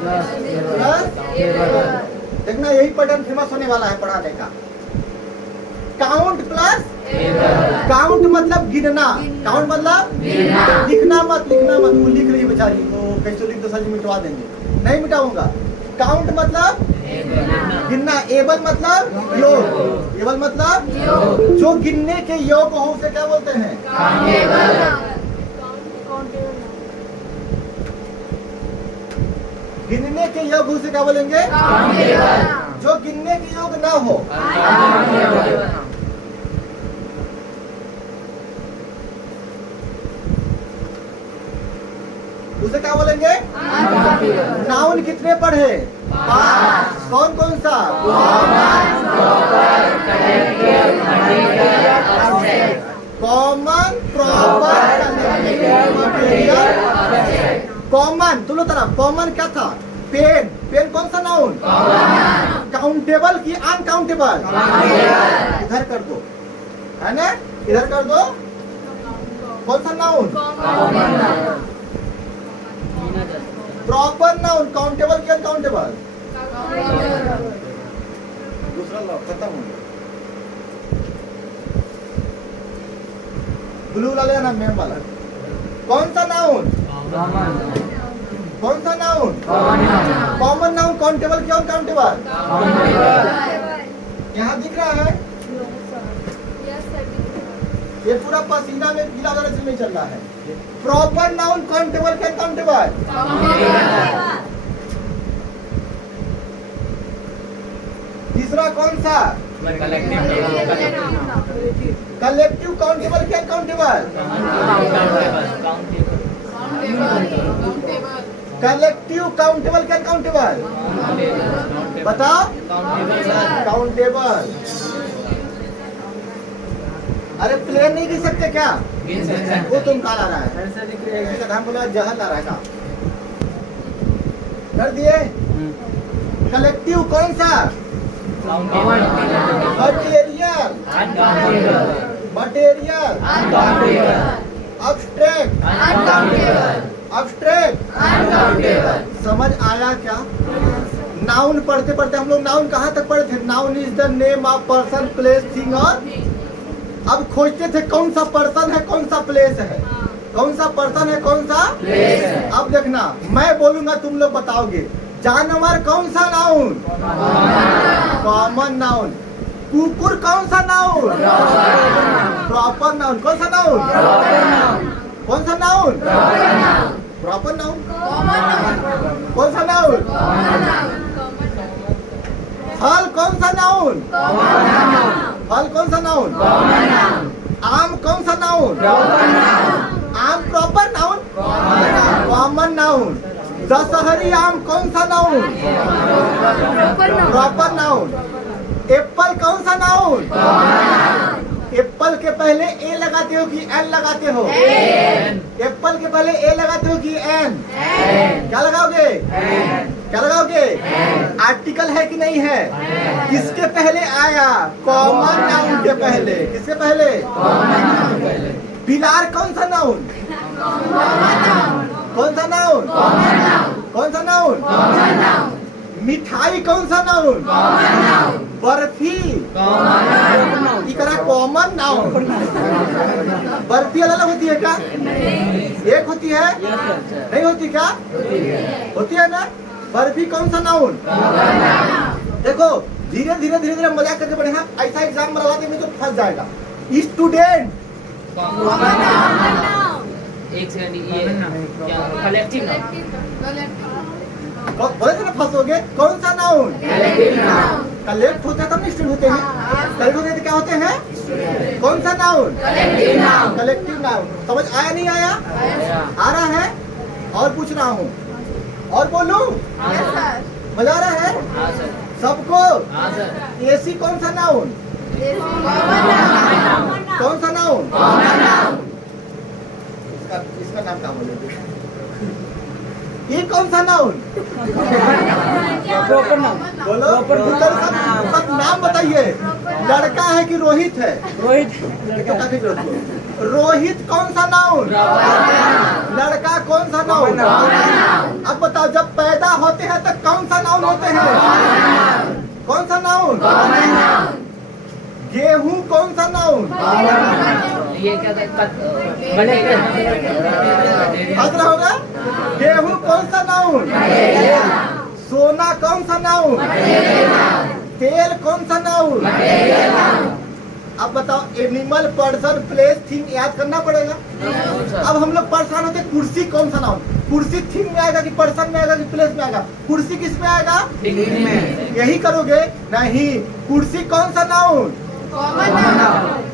प्लस। देखना यही पैटर्न फेमस होने वाला है पढ़ाने का। काउंट प्लस काउंट मतलब गिनना। काउंट मतलब लिखना मत। लिखना मत। वो लिख रही है बेचारी, वो कैसे लिख दो सर मिटवा देंगे। नहीं मिटाऊंगा। काउंट मतलब गिनना। एबल मतलब योग, एबल मतलब जो गिनने के योग हो उसे क्या बोलते हैं? गिनने के योग उसे क्या बोलेंगे? जो गिनने के योग ना हो। उसे क्या बोलेंगे? नाउन कितने पढ़े? 5। कौन कौन सा? Common, proper, material. कॉमन तुम लोग तरफ कॉमन क्या था? पेन। पेन कौन सा नाउन? काउंटेबल की अनकाउंटेबल? इधर कर दो, है ना, इधर कर दो। कौन सा नाउन? Proper noun. काउंटेबल की अनकाउंटेबल? दूसरा लॉ खत्म हो गया। ब्लू वाला लेना, मेम वाला। कौन सा नाउन? कौन सा नाउन? Common noun. काउंटेबल की अनकाउंटेबल? यहाँ दिख रहा है? ये पूरा पसीना में गीला वगैरह से नहीं चल रहा है। प्रॉपर नाउन काउंटेबल के अनकाउंटेबल? तीसरा कौन सा? कलेक्टिव काउंटेबल के अनकाउंटेबल? कलेक्टिव काउंटेबल के अनकाउंटेबल? बताओ। काउंटेबल। अरे प्लेन नहीं गिन सकते क्या? वो तुम कहा ला रहा है? इसका नाम बोला जहल ला रहा है का? कर दिए। कलेक्टिव कौन सा? Material, material, abstract, abstract. समझ आया क्या? नाउन पढ़ते पढ़ते हम लोग नाउन कहाँ तक पढ़े थे? Noun is the name of person, place, thing. और अब खोजते थे कौन सा पर्सन है, कौन सा प्लेस है, कौन सा पर्सन है, कौन सा प्लेस है। अब देखना, मैं बोलूंगा तुम लोग बताओगे। जानवर कौन सा नाउन? Common noun. कुकुर कौन सा नाउन? Proper noun. कौन सा नाउन? कौन सा नाउन? Proper noun. कौन सा नाउन? फल कौन सा नाउन? फल कौन सा नाउन? आम कौन सा नाउन? आम प्रॉपर नाउन, कॉमन नाउन। दशहरी आम कौन सा नाउन? Proper noun. एप्पल कौन सा नाउन? एप्पल के पहले ए लगाते हो कि एन लगाते हो? एप्पल के पहले ए लगाते हो कि एन? क्या लगाओगे? क्या लगाओगे? आर्टिकल है कि नहीं है? किसके पहले आया? कॉमन नाउन के पहले। किसके पहले? बिलार कौन सा नाउन? कौन सा नाउन? कौन सा नाउन? मिठाई कौन सा नाउन? बर्फी इकरा कॉमन नाउन। बर्फी अलग होती है क्या? एक होती है? नहीं होती क्या? होती है ना। बर्फी कौन सा नाउन? देखो धीरे धीरे धीरे धीरे मजाक करके पढ़े हैं। ऐसा एग्जाम मरवाते में तो फंस जाएगा। स्टूडेंट एक सेकंड, ये क्या कलेक्टिव बोले थे ना फंसोगे। कौन सा नाउन? कलेक्ट होते हैं तब स्टूडेंट होते हैं। कलेक्ट होते हैं तो क्या होते हैं? कौन सा नाउन? Collective noun. समझ आया नहीं आया? आ रहा है? और पूछ रहा हूँ, और बोलूं? मजा आ रहा है सबको? एसी कौन सा नाउन? कौन सा नाउन? इसका नाम क्या बोले? ये कौन सा नाउन? Proper noun. बोलो सब नाम बताइए। लड़का है कि रोहित है? रोहित। रोहित कौन सा नाउन? लड़का कौन सा नाउन? अब बताओ, जब पैदा होते हैं तो कौन सा नाउन होते हैं? कौन सा नाउन? गेहूं कौन सा नाउन? ये क्या हजरा होगा। गेहूं कौन सा नाउन? सोना कौन सा नाउन? तेल कौन सा नाउन? अब बताओ, एनिमल, पर्सन, प्लेस, थिंग याद करना पड़ेगा। अब हम लोग परेशान होते, कुर्सी कौन सा नाउन? कुर्सी थिंग में आएगा कि पर्सन में आएगा कि प्लेस में आएगा? कुर्सी किस में आएगा? यही करोगे नहीं। कुर्सी कौन सा नाउन?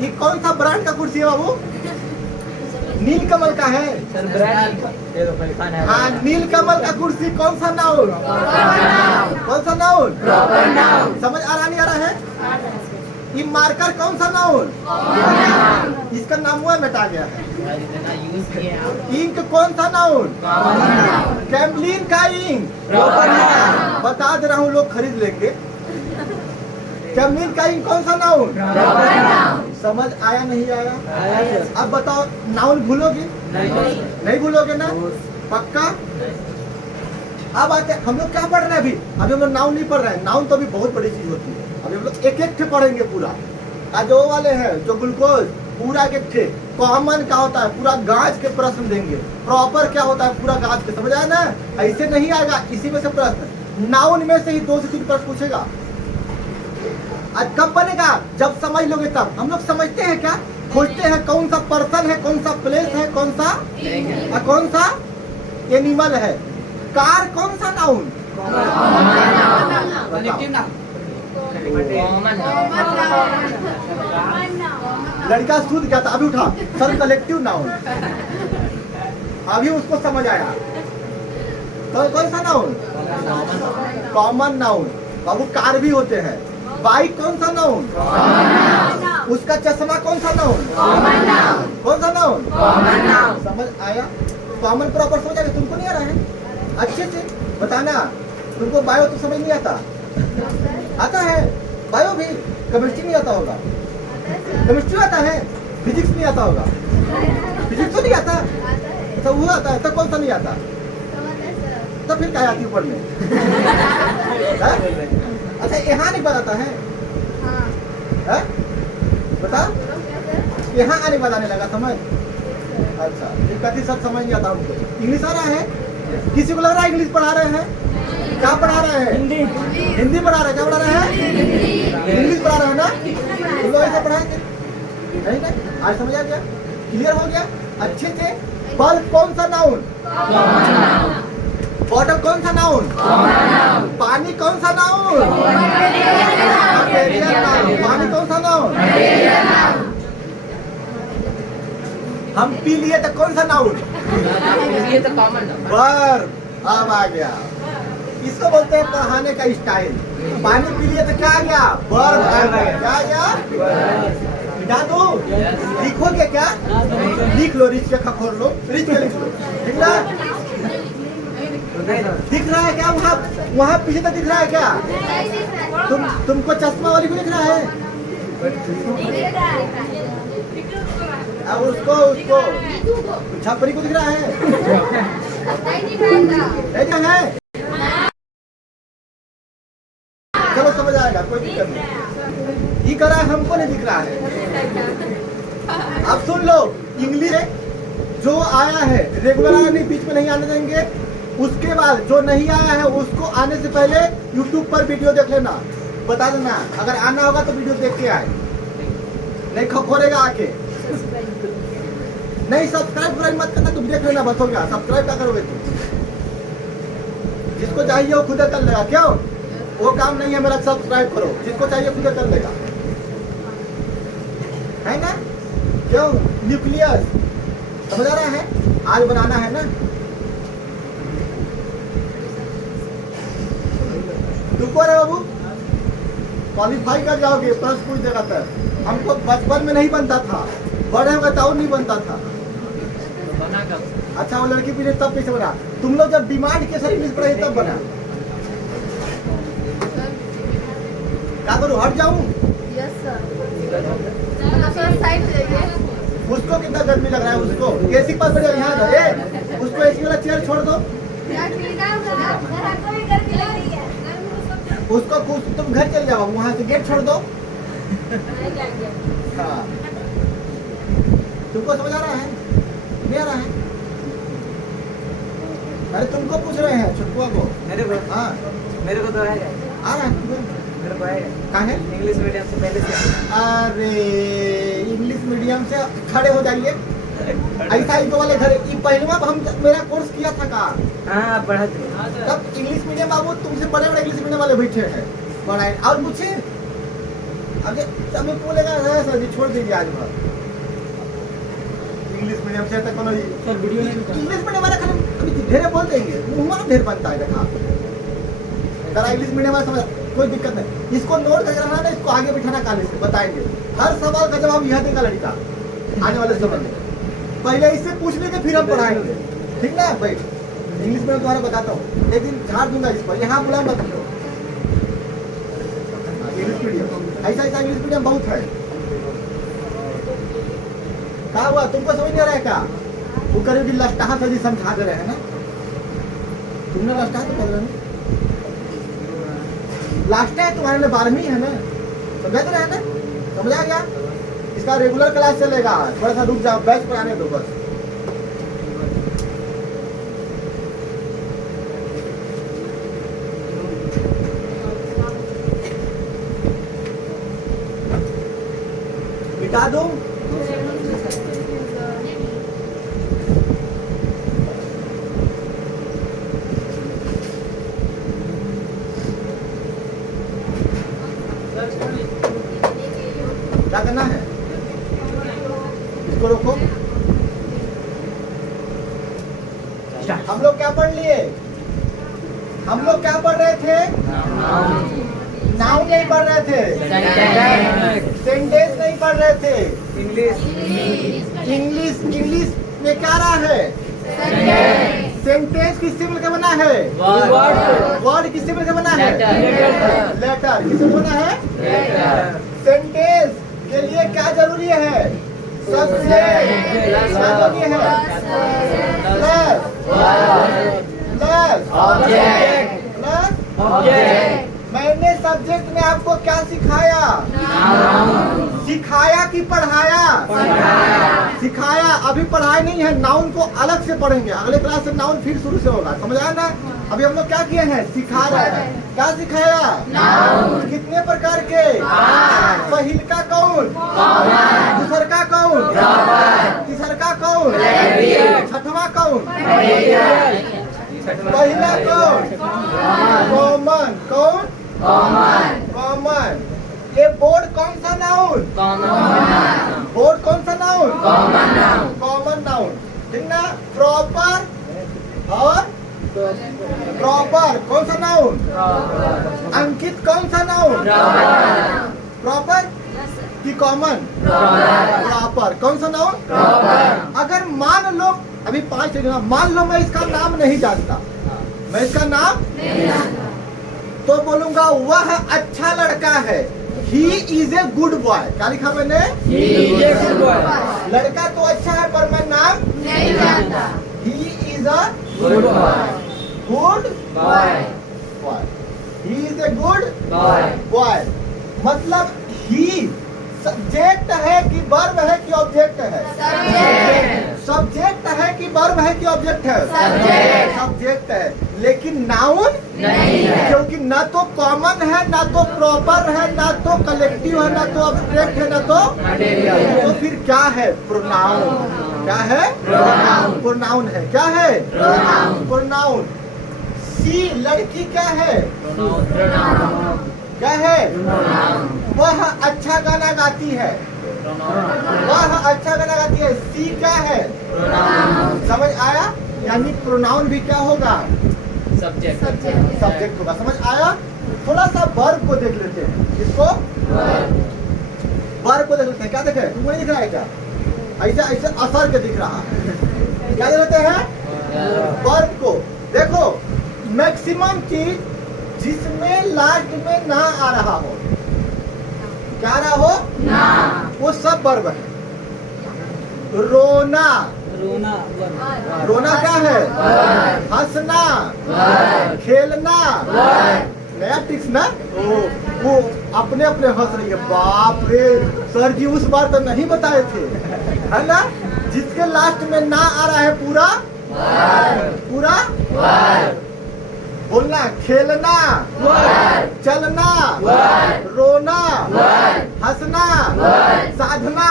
ये कौन सा ब्रांड का कुर्सी है बाबू? नीलकमल का है। हाँ, नीलकमल का कुर्सी कौन सा नाउन? कौन सा नाउन? समझ आ रहा नहीं आ रहा है? ये मार्कर कौन सा नाउन? इसका नाम हुआ मिटा गया है। इंक कौन सा नाउन? कैम्बलिन का इंक। बता दे रहा हूँ, लोग खरीद लेंगे। कैम्बलिन का इंक कौन सा नाउन? समझ आया नहीं आया? अब बताओ, नाउन भूलोगे? नहीं भूलोगे ना? पक्का? अब आते, हम लोग क्या पढ़ रहे हैं अभी हम लोग नाउन नहीं पढ़ रहे हैं। नाउन तो अभी बहुत बड़ी चीज होती है। अभी हम लोग एक एक पढ़ेंगे पूरा। जो वाले हैं जो ग्लूकोज, पूरा एक थे। कॉमन क्या होता है, पूरा गाज के प्रश्न देंगे। प्रॉपर क्या होता है, पूरा गाज के। समझ आया ना? ऐसे नहीं आएगा, इसी में से प्रश्न। नाउन में से ही 2 से 3 प्रश्न पूछेगा। आज कब बनेगा? जब समझ लोगे तब। हम लोग समझते हैं क्या? खोजते हैं कौन सा पर्सन है, कौन सा प्लेस है, कौन सा एनिमल है। कार कौन सा नाउन? लड़का सूद गया था, अभी उठा। Sir, collective noun. अभी उसको समझ आया। तो कौन सा नाउन? Common noun. बाबू, कार भी होते हैं। बाइक कौन सा नाउन? उसका चश्मा कौन सा नाउन? कौन सा नाउन? समझ आया? कॉमन प्रॉपर समझ आएगा। तुमको नहीं आ रहा है? अच्छे से बताना। तुमको बायो तो समझ नहीं आता? आता है बायो भी। केमिस्ट्री नहीं आता होगा? केमिस्ट्री आता है। फिजिक्स नहीं आता होगा? फिजिक्स तो नहीं आता? अच्छा, वो आता है। तो कौन सा नहीं आता? तो फिर क्या आती पढ़ने? अच्छा, यहाँ नहीं बताता है? बता, यहाँ आने बताने लगा समझ। अच्छा, कति सब समझ नहीं आता हमको। इंग्लिश आ रहा है? किसी को लग रहा है इंग्लिश पढ़ा रहे हैं? क्या पढ़ा रहे हैं? हिंदी पढ़ा रहे हैं। क्या पढ़ा रहे हैं? इंग्लिश पढ़ा रहे हैं ना? तुम लोग ऐसा पढ़ाएंगे नहीं ना? आज समझ आ गया? क्लियर हो गया अच्छे से? बल्ब कौन सा नाउन? बॉटल कौन सा नाउन? पानी कौन सा नाउन? पानी कौन सा नाउन? हम पी लिए तो कौन सा नाउन? ये तो कॉमन है। वर्ब। अब आ गया। इसको बोलते हैं पढ़ाने का स्टाइल। पानी पी लिए तो क्या आ गया? वर्ब आ गया। क्या आ गया? मिटा दो? लिखोगे क्या? लिख लो, रिच के खखोर लो, रिच के लिख लो। दिख रहा है? दिख रहा है क्या? वहाँ पीछे तो दिख रहा है क्या? तुमको चश्मा वाली को दिख रहा है? अब उसको छपरी को दिख रहा है? है? चलो समझ आएगा, कोई दिक्कत नहीं। ये कर रहा है, हमको नहीं दिख रहा है। अब सुन लो, इंग्लिश जो आया है रेगुलर आया नहीं, बीच में नहीं आने देंगे। उसके बाद जो नहीं आया है उसको आने से पहले YouTube पर वीडियो देख लेना, बता देना। अगर आना होगा तो वीडियो देख के आए, नहीं खखोरेगा आके। नहीं सब्सक्राइब मत करना, तुम देख लेना, बस हो गया। सब्सक्राइब क्या करोगे तुम? जिसको चाहिए वो खुद कर लेगा। क्यों? वो काम नहीं है मेरा, सब्सक्राइब करो। जिसको चाहिए खुद कर लेगा, है ना? क्यों? न्यूक्लियस समझ आ रहा है? आज बनाना है ना? तुमको रे बाबू क्वालिफाई कर जाओगे, प्रश्न पूछ देगा तब। हमको बचपन में नहीं बनता था, बड़े हो गए तो नहीं बनता था। बना कब? अच्छा, वो लड़की पीछे तब कैसे बना? तुम लोग जब डिमांड के साथ इंग्लिश पढ़े तब बना। क्या करूँ, हट जाऊँ? उसको कितना गर्मी लग रहा है? उसको एसी के पास बैठे, यहाँ उसको एसी वाला चेयर छोड़ दो। उसको तुम घर चल जाओ, वहाँ से गेट छोड़ दो। हाँ, तुमको समझ आ रहा है? नहीं आ रहा है? अरे तुमको पूछ रहे हैं, छुटकुआ को। हाँ, मेरे को तो है आ रहा है मेरे को है कहाँ है? इंग्लिश मीडियम से पहले से अरे इंग्लिश मीडियम से खड़े हो जाइए। ऐसा ही तो वाले घर ये पहलवा हम मेरा कोर्स किया था का हाँ पढ़ा थे तब इंग्लिश मीडियम बाबू तुमसे बड़े बड़े इंग्लिश मीडियम वाले बैठे हैं पढ़ाए और पूछे अब सब बोलेगा सर जी छोड़ दीजिए आज भर इंग्लिश मीडियम से तक कोनो सर वीडियो नहीं इंग्लिश मीडियम वाला खाली अभी ढेरे बोल देंगे मुंह ढेर बनता है देखा करा इंग्लिश मीडियम वाला समझ कोई दिक्कत नहीं इसको नोट करके रखना ना इसको आगे बिठाना काले से बताएंगे हर सवाल का जवाब यह देगा लड़का आने वाले समय में पहले इससे पूछ लेंगे फिर हम पढ़ाएंगे ठीक ना भाई इंग्लिश में तुम्हारा बताता हूँ एक दिन झाड़ दूंगा इस पर यहाँ बुला मत लो इंग्लिश मीडियम ऐसा ऐसा इंग्लिश मीडियम बहुत है क्या हुआ तुमको समझ नहीं आ रहा है क्या वो करीब लस्टाहा से जी समझा दे रहे हैं ना तुमने लस्टाहा तो पढ़ रहे ना लास्ट है तुम्हारे लिए 12वीं है ना समझ रहे हैं ना समझ आ गया इसका रेगुलर क्लास चलेगा थोड़ा सा रुक जाओ बैच पढ़ाने दो बस मिटा दूं क्या करना है इसको रोको हम लोग क्या पढ़ लिए हम लोग क्या पढ़ रहे थे नाउन नहीं पढ़ रहे थे सेंटेंस नहीं पढ़ रहे थे इंग्लिश इंग्लिश इंग्लिश में क्या रहा है सेंटेंस किससे मिलकर बना है वर्ड किससे मिलकर बना है लेटर किससे बना है सेंटेंस के लिए क्या जरूरी है सब्जेक्ट क्या जरूरी है प्लस मैंने सब्जेक्ट में आपको क्या सिखाया सिखाया कि पढ़ाया सिखाया अभी पढ़ाई नहीं है नाउन को अलग से पढ़ेंगे अगले क्लास से नाउन फिर शुरू से होगा समझ आया ना अभी हम लोग क्या किए हैं सिखा रहे हैं क्या सिखाया कितने प्रकार के पहिल का कौन दूसर का कौन तीसर का कौन छठवा कौन पहला कौन कॉमन कौन कॉमन ये बोर्ड कौन सा नाउन बोर्ड कौन सा नाउन कॉमन नाउन ठीक ना प्रॉपर और प्रॉपर कौन सा नाउन अंकित कौन सा नाउन प्रॉपर कि कॉमन प्रॉपर कौन सा नाउन अगर मान लो अभी 5 सेकंड मान लो मैं इसका नाम नहीं जानता मैं इसका नाम तो बोलूंगा वह अच्छा लड़का है he is a good boy क्या लिखा मैंने लड़का तो अच्छा है पर मैं नाम नहीं जानता he is a good boy he is a good boy मतलब ही सब्जेक्ट है कि वर्ब है कि ऑब्जेक्ट है सब्जेक्ट है कि वर्ब है कि ऑब्जेक्ट है सब्जेक्ट है लेकिन नाउन नहीं है क्योंकि ना तो कॉमन है ना तो प्रॉपर है ना तो कलेक्टिव है ना तो ऑब्जेक्ट है ना तो फिर क्या है प्रोनाउन क्या है प्रोनाउन है क्या है प्रोनाउन सी लड़की क्या है क्या है वह अच्छा गाना गाती है वह अच्छा गाना गाती है सी क्या है समझ आया यानी प्रोनाउन भी क्या होगा सब्जेक्ट होगा समझ आया थोड़ा सा वर्ब को देख लेते हैं इसको वर्ब को देख लेते हैं क्या देखे तुमको नहीं दिख रहा है क्या ऐसा ऐसा असर के दिख रहा है क्या देख लेते हैं वर्ब को देखो मैक्सिमम चीज जिसमें लास्ट में ना आ रहा हो क्या आ रहा हो ना वो सब वर्ब है रोना रोना क्या है हंसना खेलना नया टिक्स ना वो अपने अपने हंस रही है बाप रे सर जी उस बार तो नहीं बताए थे है ना जिसके लास्ट में ना आ रहा है पूरा बोलना, खेलना, चलना, रोना, हंसना, साधना।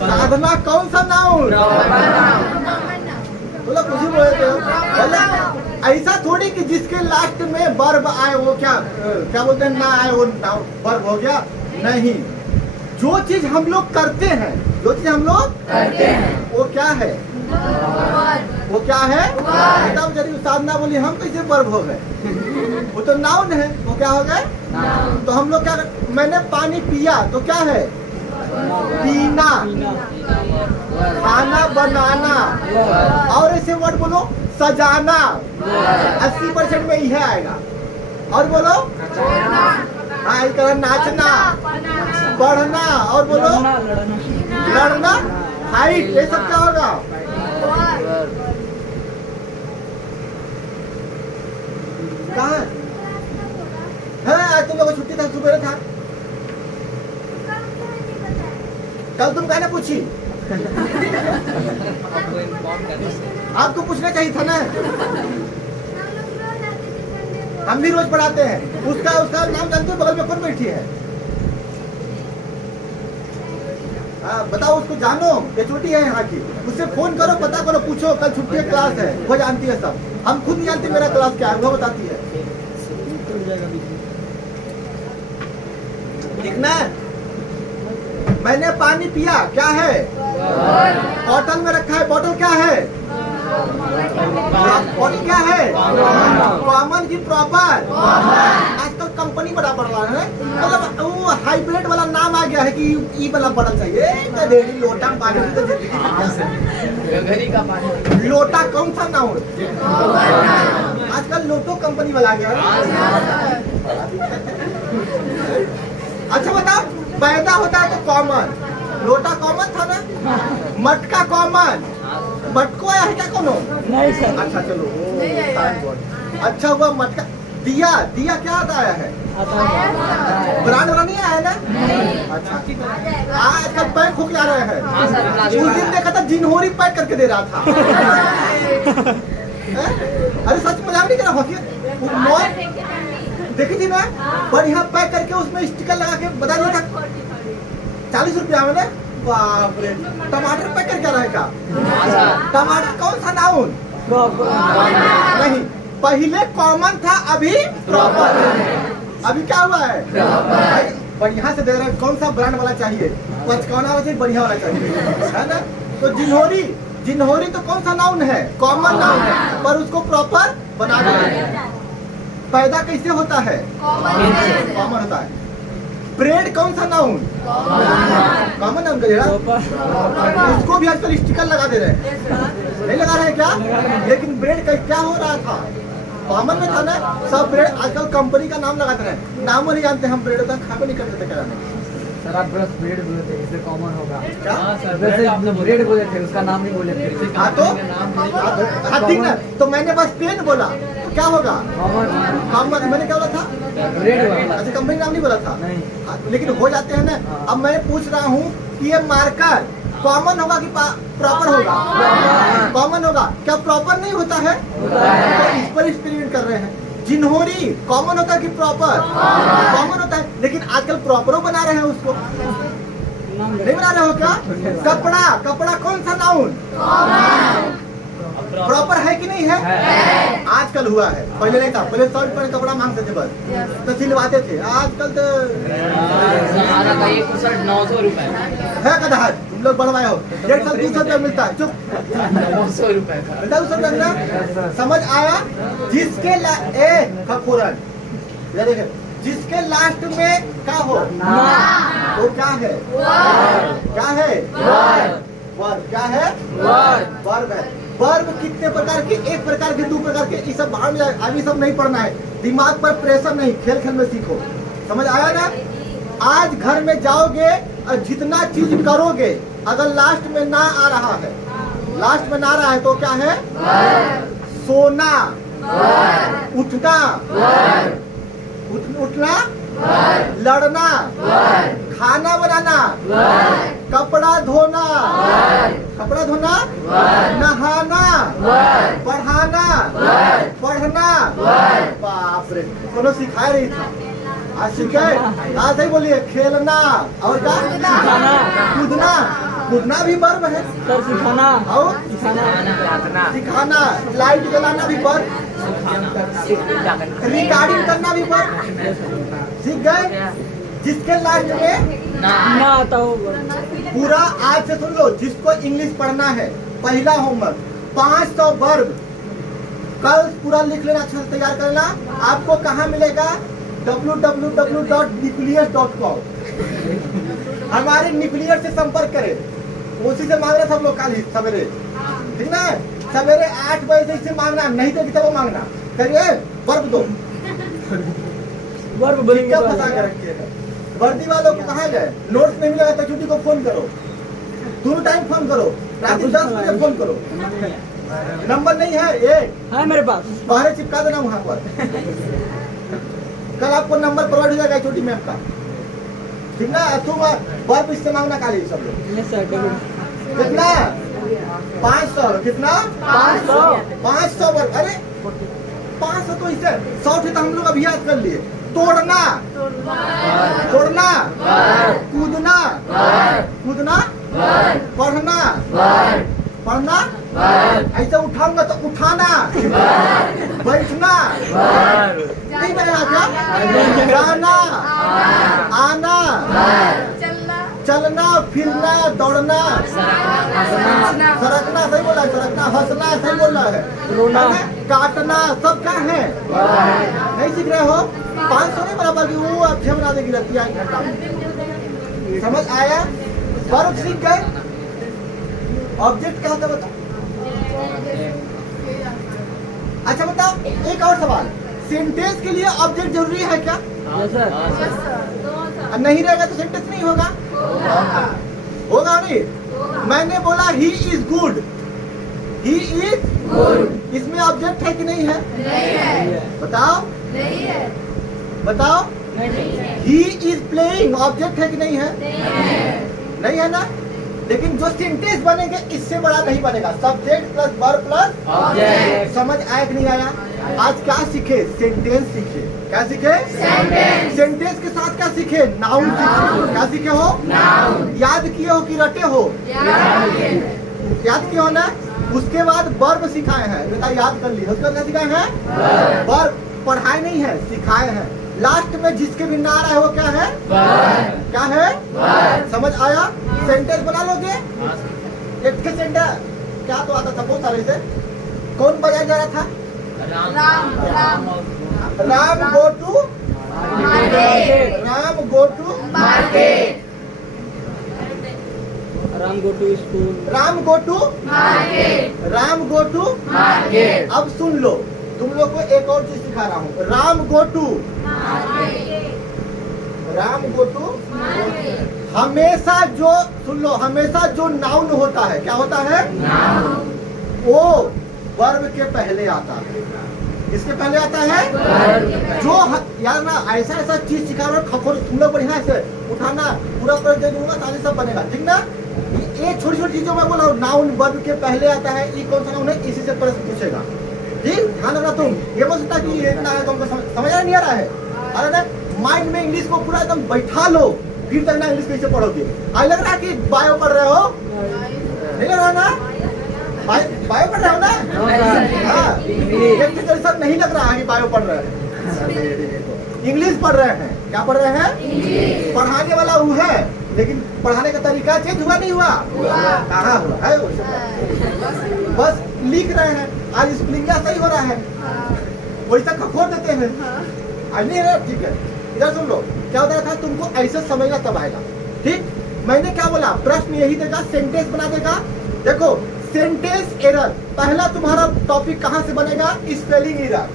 साधना कौन सा नाउन? बोला कुछ ही बोले थे। बोला ऐसा थोड़ी कि जिसके लास्ट में वर्ब आए वो क्या बोलते हैं, ना आए वो वर्ब हो गया। नहीं, जो चीज हम लोग करते हैं, जो चीज हम लोग करते हैं वो क्या है? वो क्या है? तब यदि साधना बोली हम कैसे वर्ब हो गए? वो तो नाउन है, वो क्या हो गए? तो हम लोग क्या, मैंने पानी पिया तो क्या है? पीना। खाना बनाना, और ऐसे वर्ड बोलो, सजाना। 80% में यह आएगा। और बोलो, हाँ एक नाचना, पढ़ना, और बोलो लड़ना, हाइट, ये सब क्या होगा? कहाँ है? आज तुम लोग को छुट्टी था, सुबह था। कल तुम कहने पूछी, आपको इन्फॉर्म कर देते। आपको पूछना चाहिए था ना। हम भी रोज पढ़ाते हैं। उसका नाम जानते हो? बगल में कौन बैठी है? बताओ, उसको जानो, ये छोटी है यहाँ की। उससे फोन करो, पता करो, पूछो कल छुट्टी है, क्लास है। वो जानती है सब। हम खुद नहीं जानते मेरा क्लास क्या है, वो बताती है। ठीक ना? मैंने पानी पिया, क्या है? बॉटल में रखा है, बॉटल क्या है? बॉटल क्या है? कॉमन की प्रॉपर। आजकल कंपनी बड़ा बढ़ रहा है, मतलब वो हाइब्रिड वाला नाम आ गया है कि ई वाला बॉटल चाहिए। लोटा पानी की तो जिंदगी घड़ी का पानी। लोटा कौन सा नाउन? आजकल लोटो कंपनी वाला आ गया है। अच्छा बताओ, पैदा होता है तो कॉमन, लोटा कॉमन था ना, मटका कॉमन, मटको आया है क्या कोनो? नहीं सर। अच्छा चलो, अच्छा हुआ मटका। दिया, दिया क्या आता आया है? ब्रांड वाला नहीं आया ना? अच्छा, आजकल पैक होके आ रहे हैं। उस दिन देखा था जिन्होरी पैक करके दे रहा था। अरे सच मजाक नहीं कर रहा, देखी थी मैं, बढ़िया पैक करके उसमें स्टिकर लगा के बता दिया था 40 रुपया में ना। बाप रे, टमाटर पैक करके रहेगा। टमाटर कौन सा नाउन? नहीं, पहले कॉमन था, अभी प्रॉपर। अभी क्या हुआ है? बढ़िया से दे रहे हैं। कौन सा ब्रांड वाला चाहिए? पचकौना वाला चाहिए, बढ़िया वाला चाहिए, है ना? तो जिन्होरी, जिन्होरी तो कौन सा नाउन है? कॉमन नाउन है, पर उसको प्रॉपर बना दें। पैदा कैसे होता है? कॉमन होता है। ब्रेड कौन सा नाउन? कॉमन नाउन करेगा। उसको भी आजकल स्टिकर लगा दे रहे हैं, नहीं लगा रहे हैं क्या? लेकिन ब्रेड का क्या हो रहा था? कॉमन में था ना। सब ब्रेड आजकल कंपनी का नाम लगाते रहे, नाम नहीं जानते हम। ब्रेड का खा भी नहीं करते थे क्या? सर आप बस ब्रेड बोले थे, इससे कॉमन होगा। क्या? हाँ सर, वैसे आपने ब्रेड बोले थे, उसका नाम नहीं बोले थे। हाँ तो हाँ ठीक ना, तो मैंने बस पेन बोला तो क्या होगा? कॉमन। कॉमन। मैंने क्या बोला था? ब्रेड बोला। अच्छा, कंपनी नाम नहीं बोला था। नहीं। हाँ, लेकिन हो जाते हैं ना। अब मैं पूछ रहा हूँ कि ये मार्कर कॉमन होगा कि प्रॉपर होगा? कॉमन होगा। क्या प्रॉपर नहीं होता है? तो इस पर एक्सपेरिमेंट कर रहे हैं। जिन्होरी कॉमन होता है कि प्रॉपर? कॉमन होता है, लेकिन आजकल प्रॉपरो बना रहे हैं उसको। नहीं बना रहे हो क्या? कपड़ा, कपड़ा कौन सा नाउन? प्रॉपर है कि नहीं है? आजकल हुआ है, पहले नहीं था। पहले 100 रुपये का कपड़ा मांगते थे बस, तो सिलवाते थे। आजकल तो हमारा का एक शर्ट 900 रुपए है कदा। तुम लोग बढ़वाए हो, 150 200 रुपया मिलता है। चुप, 900 रुपए का। मिलता है 200 रुपया। समझ आया? जिसके खखोरन, ये देखे, जिसके लास्ट में क्या हो वो क्या है? क्या है? वर्ब। क्या है? वर्ब है। वर्ब कितने प्रकार के? एक प्रकार के, दो प्रकार के। ये सब बाहर में जाए, अभी सब नहीं पढ़ना है। दिमाग पर प्रेशर नहीं, खेल खेल में सीखो। समझ आया ना? आज घर में जाओगे और जितना चीज करोगे, अगर लास्ट में ना आ रहा है, लास्ट में ना आ रहा है तो क्या है? सोना, उठना, उठना, वर्ब लड़ना, वर्ब खाना बनाना, वर्ब कपड़ा धोना, वर्ब कपड़ा धोना, वर्ब नहाना, वर्ब पढ़ाना, वर्ब पढ़ना। वर्ब बाप रे, कोनो सिखाया नहीं था, आज सीखे। आज सही बोलिए, खेलना और क्या, कूदना, कूदना भी वर्ब है, सर सिखाना और सिखाना सिखाना, लाइट जलाना भी वर्ब, रिकॉर्डिंग करना भी वर्ब। सीख गए। जिसके लास्ट में ना आता हो पूरा आज से सुन लो, जिसको इंग्लिश पढ़ना है, पहला होमवर्क 500 वर्ब कल पूरा लिख लेना, अच्छे से तैयार करना। आपको कहाँ मिलेगा, www.nucleus.com। हमारे न्यूक्लियर से संपर्क करें, उसी से मांगना सब लोग कल सवेरे, ठीक ना, सवेरे 8 बजे से इसे मांगना, नहीं तो किताबों मांगना। करिए, वर्ब दो, वर्ब बोलेंगे क्या फंसा के रखिए है। वर्दी वालों को कहा जाए, नोट्स नहीं मिलेगा तो छुट्टी को फोन करो, दोनों टाइम फोन करो, रात 10 बजे फोन करो। नंबर नहीं है, एक है मेरे पास। बाहर चिपका देना वहां पर। कल आपको नंबर प्रोवाइड हो जाएगा छोटी मैम का, ठीक ना। तुम वर्ब इससे मांगना काली सब लोग। यस सर करूँ। कितना, 500, कितना 500 वर्ब। अरे 500 तो इससे 100 थे तो हम लोग अभी याद कर लिए। तोड़ना, तोड़ना, कूदना, कूदना, पढ़ना, पढ़ना, ऐसे उठाऊंगा तो उठाना, बैठना, नहीं बनेगा क्या, जाना, आना, चलना, फिरना, दौड़ना, सरकना, सही बोला है, सरकना, हंसना, सही बोला है, रोना, काटना, सब क्या है, नहीं सीख रहे हो। 500 नहीं बराबर की वो अच्छे बना देगी रहती है घंटा में। समझ आया, वर्ब सीख गए। ऑब्जेक्ट क्या होता है बताओ। अच्छा बताओ, एक और सवाल, सेंटेंस के लिए ऑब्जेक्ट जरूरी है क्या, यस सर। नहीं रहेगा तो सेंटेंस नहीं होगा, होगा नहीं। मैंने बोला he is good, he is good, इसमें ऑब्जेक्ट है कि नहीं है, नहीं है, बताओ, नहीं है, बताओ। ही इज प्लेइंग, ऑब्जेक्ट है कि नहीं है, नहीं है ना। लेकिन जो सेंटेंस बनेंगे इससे बड़ा नहीं बनेगा, subject plus verb plus object. समझ आया कि नहीं आया। आज क्या सीखे, सेंटेंस सीखे। क्या सीखे, सेंटेंस। सेंटेंस के साथ क्या सीखे, नाउन सीखे। क्या सीखे हो, नाउन। याद किए हो कि रटे हो, याद किए हो ना। उसके बाद वर्ब सिखाए हैं, बेटा याद कर लिया। उसके बाद क्या सिखाए हैं, वर्ब। पढ़ाए नहीं है, सिखाए हैं। लास्ट में जिसके भी ना आ रहा है वो क्या है, क्या है, समझ आया। सेंटेंस बना लोगे, एक के सेंटेंस क्या तो आता था बहुत सारे से। कौन बजाया जा रहा था, Ram go to market, Ram go to market, Ram go to school, Ram go to market, Ram go to market, अब सुन लो, तुम लोग को एक और चीज सिखा रहा हूँ। Ram go to, Ram go to, हमेशा जो, सुन लो, हमेशा जो नाउन होता है, क्या होता है, वो वर्ब के पहले आता है। किसके पहले आता है, जो यार ना ऐसा ऐसा चीज सिखा रहा हूँ, तुम लोग बढ़िया से उठाना, पूरा कर दे दूंगा ताकि सब बनेगा, ठीक ना। ये छोटी छोटी चीजों में बोला, नाउन वर्ब के पहले आता है, ये कौन सा नाउन है, इसी से प्रश्न पूछेगा, ठीक। ध्यान रखना। तुम ये बोल सकता कि ये इतना है, तुमको समझ नहीं आ रहा है। अरे ना माइंड में इंग्लिश को पूरा एकदम बैठा लो, फिर तक ना इंग्लिश कैसे पढ़ोगे। आज लग रहा है कि बायो पढ़ रहे हो, नहीं लग रहा ना, बायो पढ़ रहे हो ना। हाँ, एक जैसा नहीं लग रहा है कि बायो पढ़ रहे हैं, इंग्लिश पढ़ रहे हैं। क्या पढ़ रहे हैं, पढ़ाने वाला वो है, लेकिन पढ़ाने का तरीका चेंज हुआ नहीं हुआ, कहाँ हुआ है, बस लिख रहे हैं। आज स्पेलिंग सही हो रहा है, वैसा खखोर देते हैं, आज नहीं है, ठीक है। इधर सुन लो, क्या होता था, तुमको ऐसे समझना तब आएगा, ठीक। मैंने क्या बोला, प्रश्न यही देगा, सेंटेंस बना देगा। देखो, सेंटेंस एरर, पहला तुम्हारा टॉपिक कहाँ से बनेगा, स्पेलिंग एरर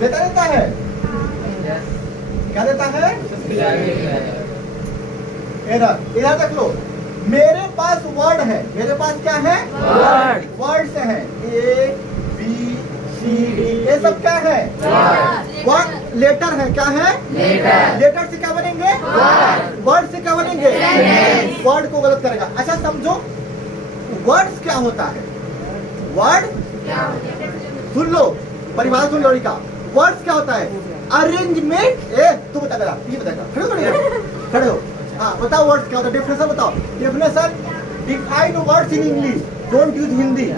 देता है, क्या देता है, एरर। इधर देख लो, मेरे पास वर्ड है, मेरे पास क्या है, वर्ड्स हैं, A B C D, ये सब क्या है, वर्ड। लेटर है, क्या है? लेटर। लेटर से क्या बनेंगे? वर्ड। वर्ड से क्या बनेंगे? सेंटेंस। वर्ड को गलत करेगा। अच्छा समझो, वर्ड्स क्या होता है? वर्ड सुन लो, परिवार सुन लो लड़का। वर्ड्स क्या होता है? अरेंजमेंट। तू बता जरा, ये बताएगा। खड़े हो। हाँ बताओ, वर्ड्स क्या होता है? डेफिनेशन बताओ। Definition, define words in English, don't use Hindi,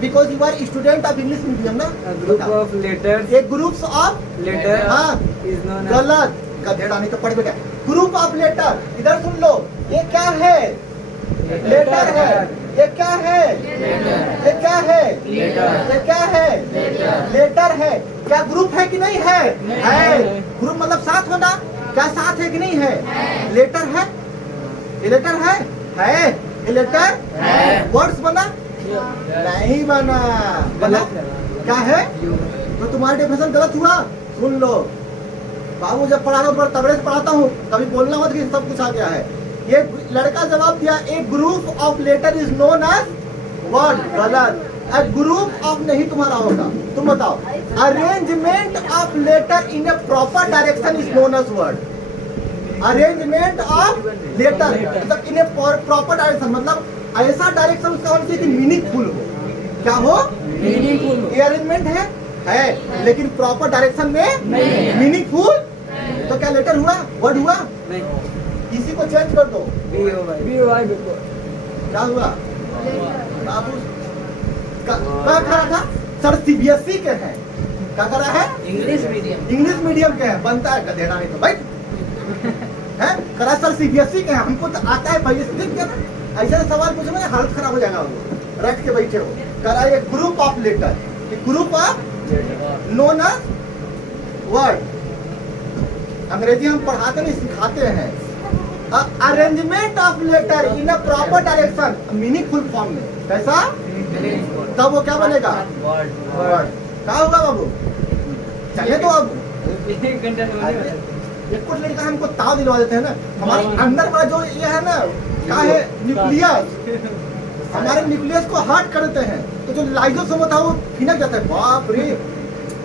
because you are student of English medium ना। A group of letters. एक ग्रुप्स ऑफ Letter हाँ is known as. गलत, गधेड़ा नहीं तो पढ़ बेटा। ग्रुप ऑफ लेटर, इधर सुन लो, ये क्या है? लेटर है। ये क्या है? ये क्या है? ये क्या है? लेटर है। क्या ग्रुप है कि नहीं है? है। ग्रुप मतलब साथ होना। क्या साथ है कि नहीं है? लेटर है। ये लेटर है। ये लेटर है। वर्ड्स बना नहीं बना। बना क्या है? तो तुम्हारी डेफिनेशन गलत हुआ। सुन लो बाबू, जब पढ़ा रहा हूँ बड़ा तगड़े से पढ़ाता हूँ, कभी बोलना मत कि सब कुछ आ गया है। ये लड़का जवाब दिया, a group of letter is known as word. गलत। ए ग्रुप ऑफ नहीं तुम्हारा होगा। तुम बताओ, arrangement of letter in a proper direction is known as word. Arrangement of letter मतलब इन ए प्रॉपर डायरेक्शन, मतलब ऐसा डायरेक्शन उसका होना चाहिए कि मीनिंगफुल हो। क्या हो? Meaningful. ये अरेंजमेंट है लेकिन प्रॉपर डायरेक्शन में मीनिंगफुल। तो क्या लेटर हुआ? वर्ड हुआ? नहीं. इसी को चेंज कर दो। B-O-Y. क्या हुआ? बाबू क्या खड़ा था? सर सीबीएसई के हैं। क्या कर रहा है? English medium. इंग्लिश मीडियम के हैं। बनता है गधेड़ा नहीं तो भाई है। करा सर सीबीएसई के हैं, हमको तो आता है पहले से। देख क्या ऐसे सवाल पूछो ना, हालत खराब हो जाएगा। वो रट के बैठे हो। करा ये group of letter, group of known as word. अंग्रेजी हम पढ़ाते नहीं, सिखाते हैं। Arrangement of letter in a proper direction, meaningful form में। कैसा? तब वो क्या बनेगा? वर्ड। क्या होगा बाबू? चले तो अब एक कुछ लड़का हमको ताव दिलवा देते हैं ना। हमारे अंदर वाला जो ये है ना, क्या है? न्यूक्लियस। हमारे न्यूक्लियस को हर्ट कर देते हैं, तो जो लाइजोसोम होता है वो फिनक जाता है। बाप रे।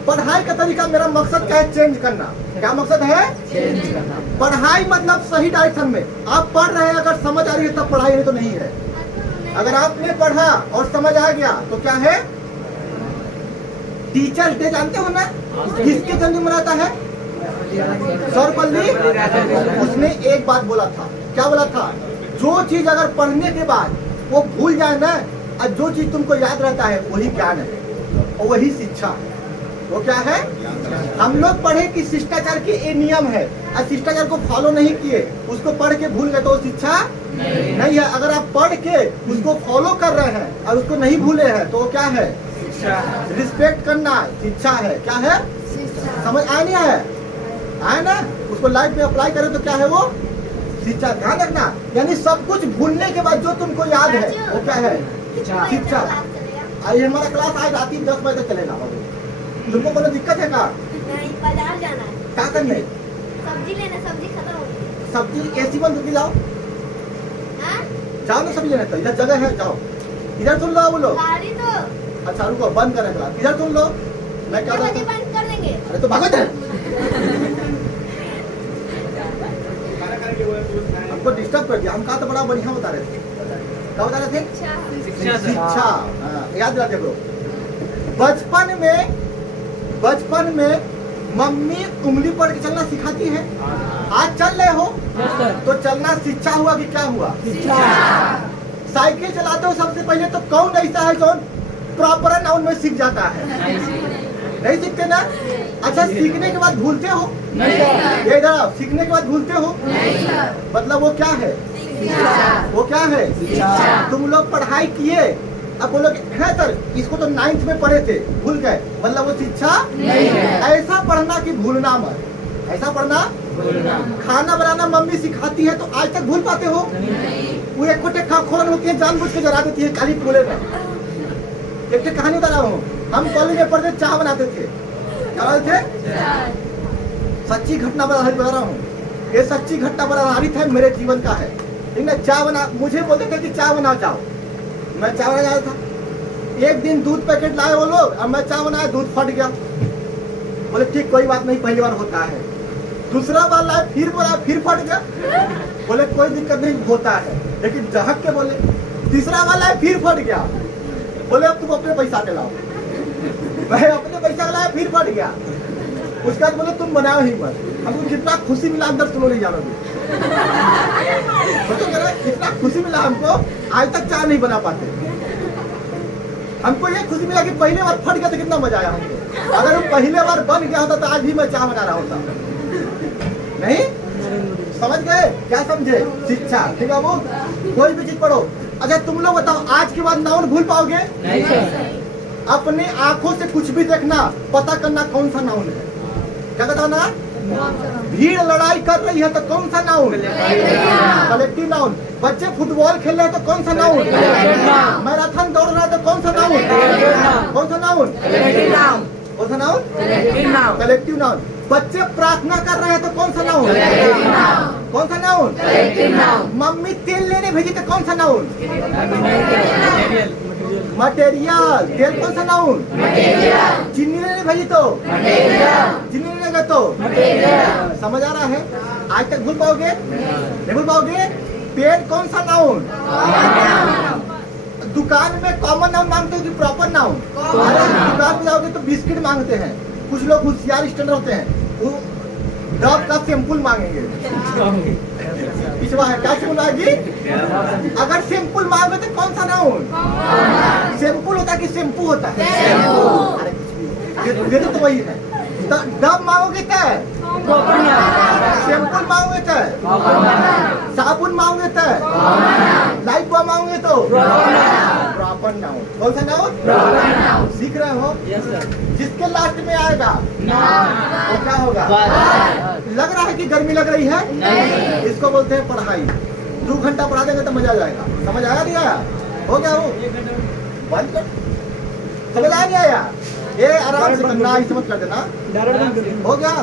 पढ़ाई का तरीका, मेरा मकसद क्या है? चेंज करना। क्या मकसद है? चेंज करना। पढ़ाई मतलब सही डायरेक्शन में। आप पढ़ रहे हैं, अगर समझ आ रही है तब पढ़ाई, नहीं तो नहीं है। अगर आपने पढ़ा और समझ आ गया तो क्या है? टीचर्स डे जानते हो ना? किसके जन्म मनाता है? सर्वपल्ली। उसने एक बात बोला था। क्या बोला था? जो चीज अगर पढ़ने के बाद वो भूल जाए ना, और जो चीज तुमको याद रहता है वही ज्ञान है और वही शिक्षा है। वो क्या है? हम लोग पढ़े कि शिष्टाचार के ये नियम है, और शिष्टाचार को फॉलो नहीं किए, उसको पढ़ के भूल गए तो वो शिक्षा नहीं है। अगर आप पढ़ के उसको फॉलो कर रहे हैं और उसको नहीं भूले हैं तो वो क्या है? रिस्पेक्ट करना शिक्षा है। क्या है? समझ आया नहीं है? आया ना? उसको लाइफ में अप्लाई करें तो क्या है वो? शिक्षा। ध्यान रखना, यानी सब कुछ भूलने के बाद जो तुमको याद है वो क्या है? शिक्षा। आइए हमारा क्लास आज रात 10 बजे तक चलेगा। तुमको कोई दिक्कत है? का नहीं, बाजार जाना है। क्या करने? सब्जी लेना, सब्जी खत्म हो गई। सब्जी ऐसी बंद होगी। जाओ हाँ? जाओ ना सब्जी लेने। तो इधर जगह है, जाओ। इधर सुन लो बोलो। गाड़ी तो अच्छा रुको, बंद करने का। इधर सुन लो, मैं क्या कितने बोलता बजे हूँ। बंद कर देंगे? अरे तो भागो जाए, हमको डिस्टर्ब कर दिया। हम कहा तो बड़ा बढ़िया बता रहे थे। क्या बता रहे थे? अच्छा। शिक्षा। हाँ, याद रखे ब्रो। बचपन में मम्मी उंगली पकड़ के चलना सिखाती है। आज चल रहे हो Yes, sir. तो चलना शिक्षा हुआ कि क्या हुआ? शिक्षा। साइकिल चलाते हो सबसे पहले तो कौन ऐसा है जो प्रॉपर नाउन में सीख जाता है? नहीं सीखते ना? अच्छा, सीखने के बाद भूलते हो? ये इधर आओ, सीखने के बाद भूलते हो? मतलब वो क्या है? वो क्या है? तुम लोग पढ़ाई किए, अब बोलोगे है सर इसको तो 9th में पढ़े थे, भूल गए, मतलब वो शिक्षा नहीं है। ऐसा पढ़ना कि भूलना मत। ऐसा पढ़ना। खाना बनाना मम्मी सिखाती है तो आज तक भूल पाते हो? वो एक कोटे खोल होती है, जानबूझ के जला देती है काली फूले में। एक कहानी बता रहा हूँ, हम कॉलेज में पढ़ते चाय बनाते थे। क्या बनाते थे? सच्ची घटना बता रहा हूँ, ये सच्ची घटना पर आधारित है, मेरे जीवन का है। ठीक है? चाय बना, मुझे बोलते थे कि चाय बना जाओ, मैं चाय बना जाता था। एक दिन दूध पैकेट लाए वो लोग, अब मैं चाय बनाया, दूध फट गया। बोले ठीक कोई बात नहीं, पहली बार होता है। दूसरा बार लाए, फिर बोला, फिर फट गया। बोले कोई दिक्कत नहीं, होता है। लेकिन जहक के बोले, तीसरा बार लाए, फिर फट गया। बोले अब तुम अपने पैसा के लाओ। मैं अपने पैसा लाया, फिर फट गया। उसके बाद बोले तुम बनाओ ही मत, हमको कितना खुशी मिला अंदर तुम लोग नहीं जानोगे। सोचो जरा, कितना खुशी मिला हमको, आज तक चाय नहीं बना पाते। हमको ये खुशी मिला कि पहले बार फट गया तो कितना मजा आया हमको। अगर वो पहले बार बन गया होता तो आज भी मैं चाय बना रहा होता। नहीं समझ गए? क्या समझे? शिक्षा, ठीक है। वो कोई भी चीज पढ़ो। अच्छा तुम लोग बताओ, आज के बाद नाउन भूल पाओगे? नहीं सर। अपने आंखों से कुछ भी देखना, पता करना कौन सा नाउन है। क्या बताना? भीड़ लड़ाई कर रही है तो कौन सा नाउन? Collective noun. बच्चे फुटबॉल खेल रहे हैं तो कौन सा नाउन? मैराथन दौड़ रहा है तो कौन सा नाउन? कौन सा नाउन? कौन सा नाउन? Collective noun. बच्चे प्रार्थना कर रहे हैं तो कौन सा नाउन? कौन सा नाउन? मम्मी तेल लेने भेजी तो कौन सा नाउन? मटेरियल। तेल कौन सा नाउन? चीनी लेने भेजी तो चीनी लेने गए तो समझ आ रहा है? आज तक भूल पाओगे? नहीं भूल पाओगे? पेन कौन सा नाउन? दुकान में कॉमन नाउन मांगते हो कि प्रॉपर नाउन? अरे दुकान में जाओगे तो बिस्किट मांगते हैं। कुछ लोग होशियार स्टैंडर्ड होते हैं, वो डब का सैंपल मांगेंगे। पिछवा है क्या सैंपल मांगी? अगर सैंपल मांगे तो कौन सा नाउन? सैंपल होता है कि शैम्पू होता है? अरे कुछ भी, ये तो वही है। डब मांगोगे तो सैंपल मांगोगे तो साबुन मांगोगे तो लाइफ बॉय मांगोगे तो प्रॉपर नाउन। कौन सा नाउन? सीख रहे हो? Yes sir. जिसके लास्ट में आएगा वो क्या होगा? लग रहा है कि गर्मी लग रही है? नहीं। इसको बोलते हैं पढ़ाई। 2 घंटा पढ़ा देंगे तो मजा आ जाएगा। समझ आया नहीं आया? हो गया वो बंद कर। समझ आया नहीं आया? ये आराम से करना, ऐसे मत कर देना। हो गया।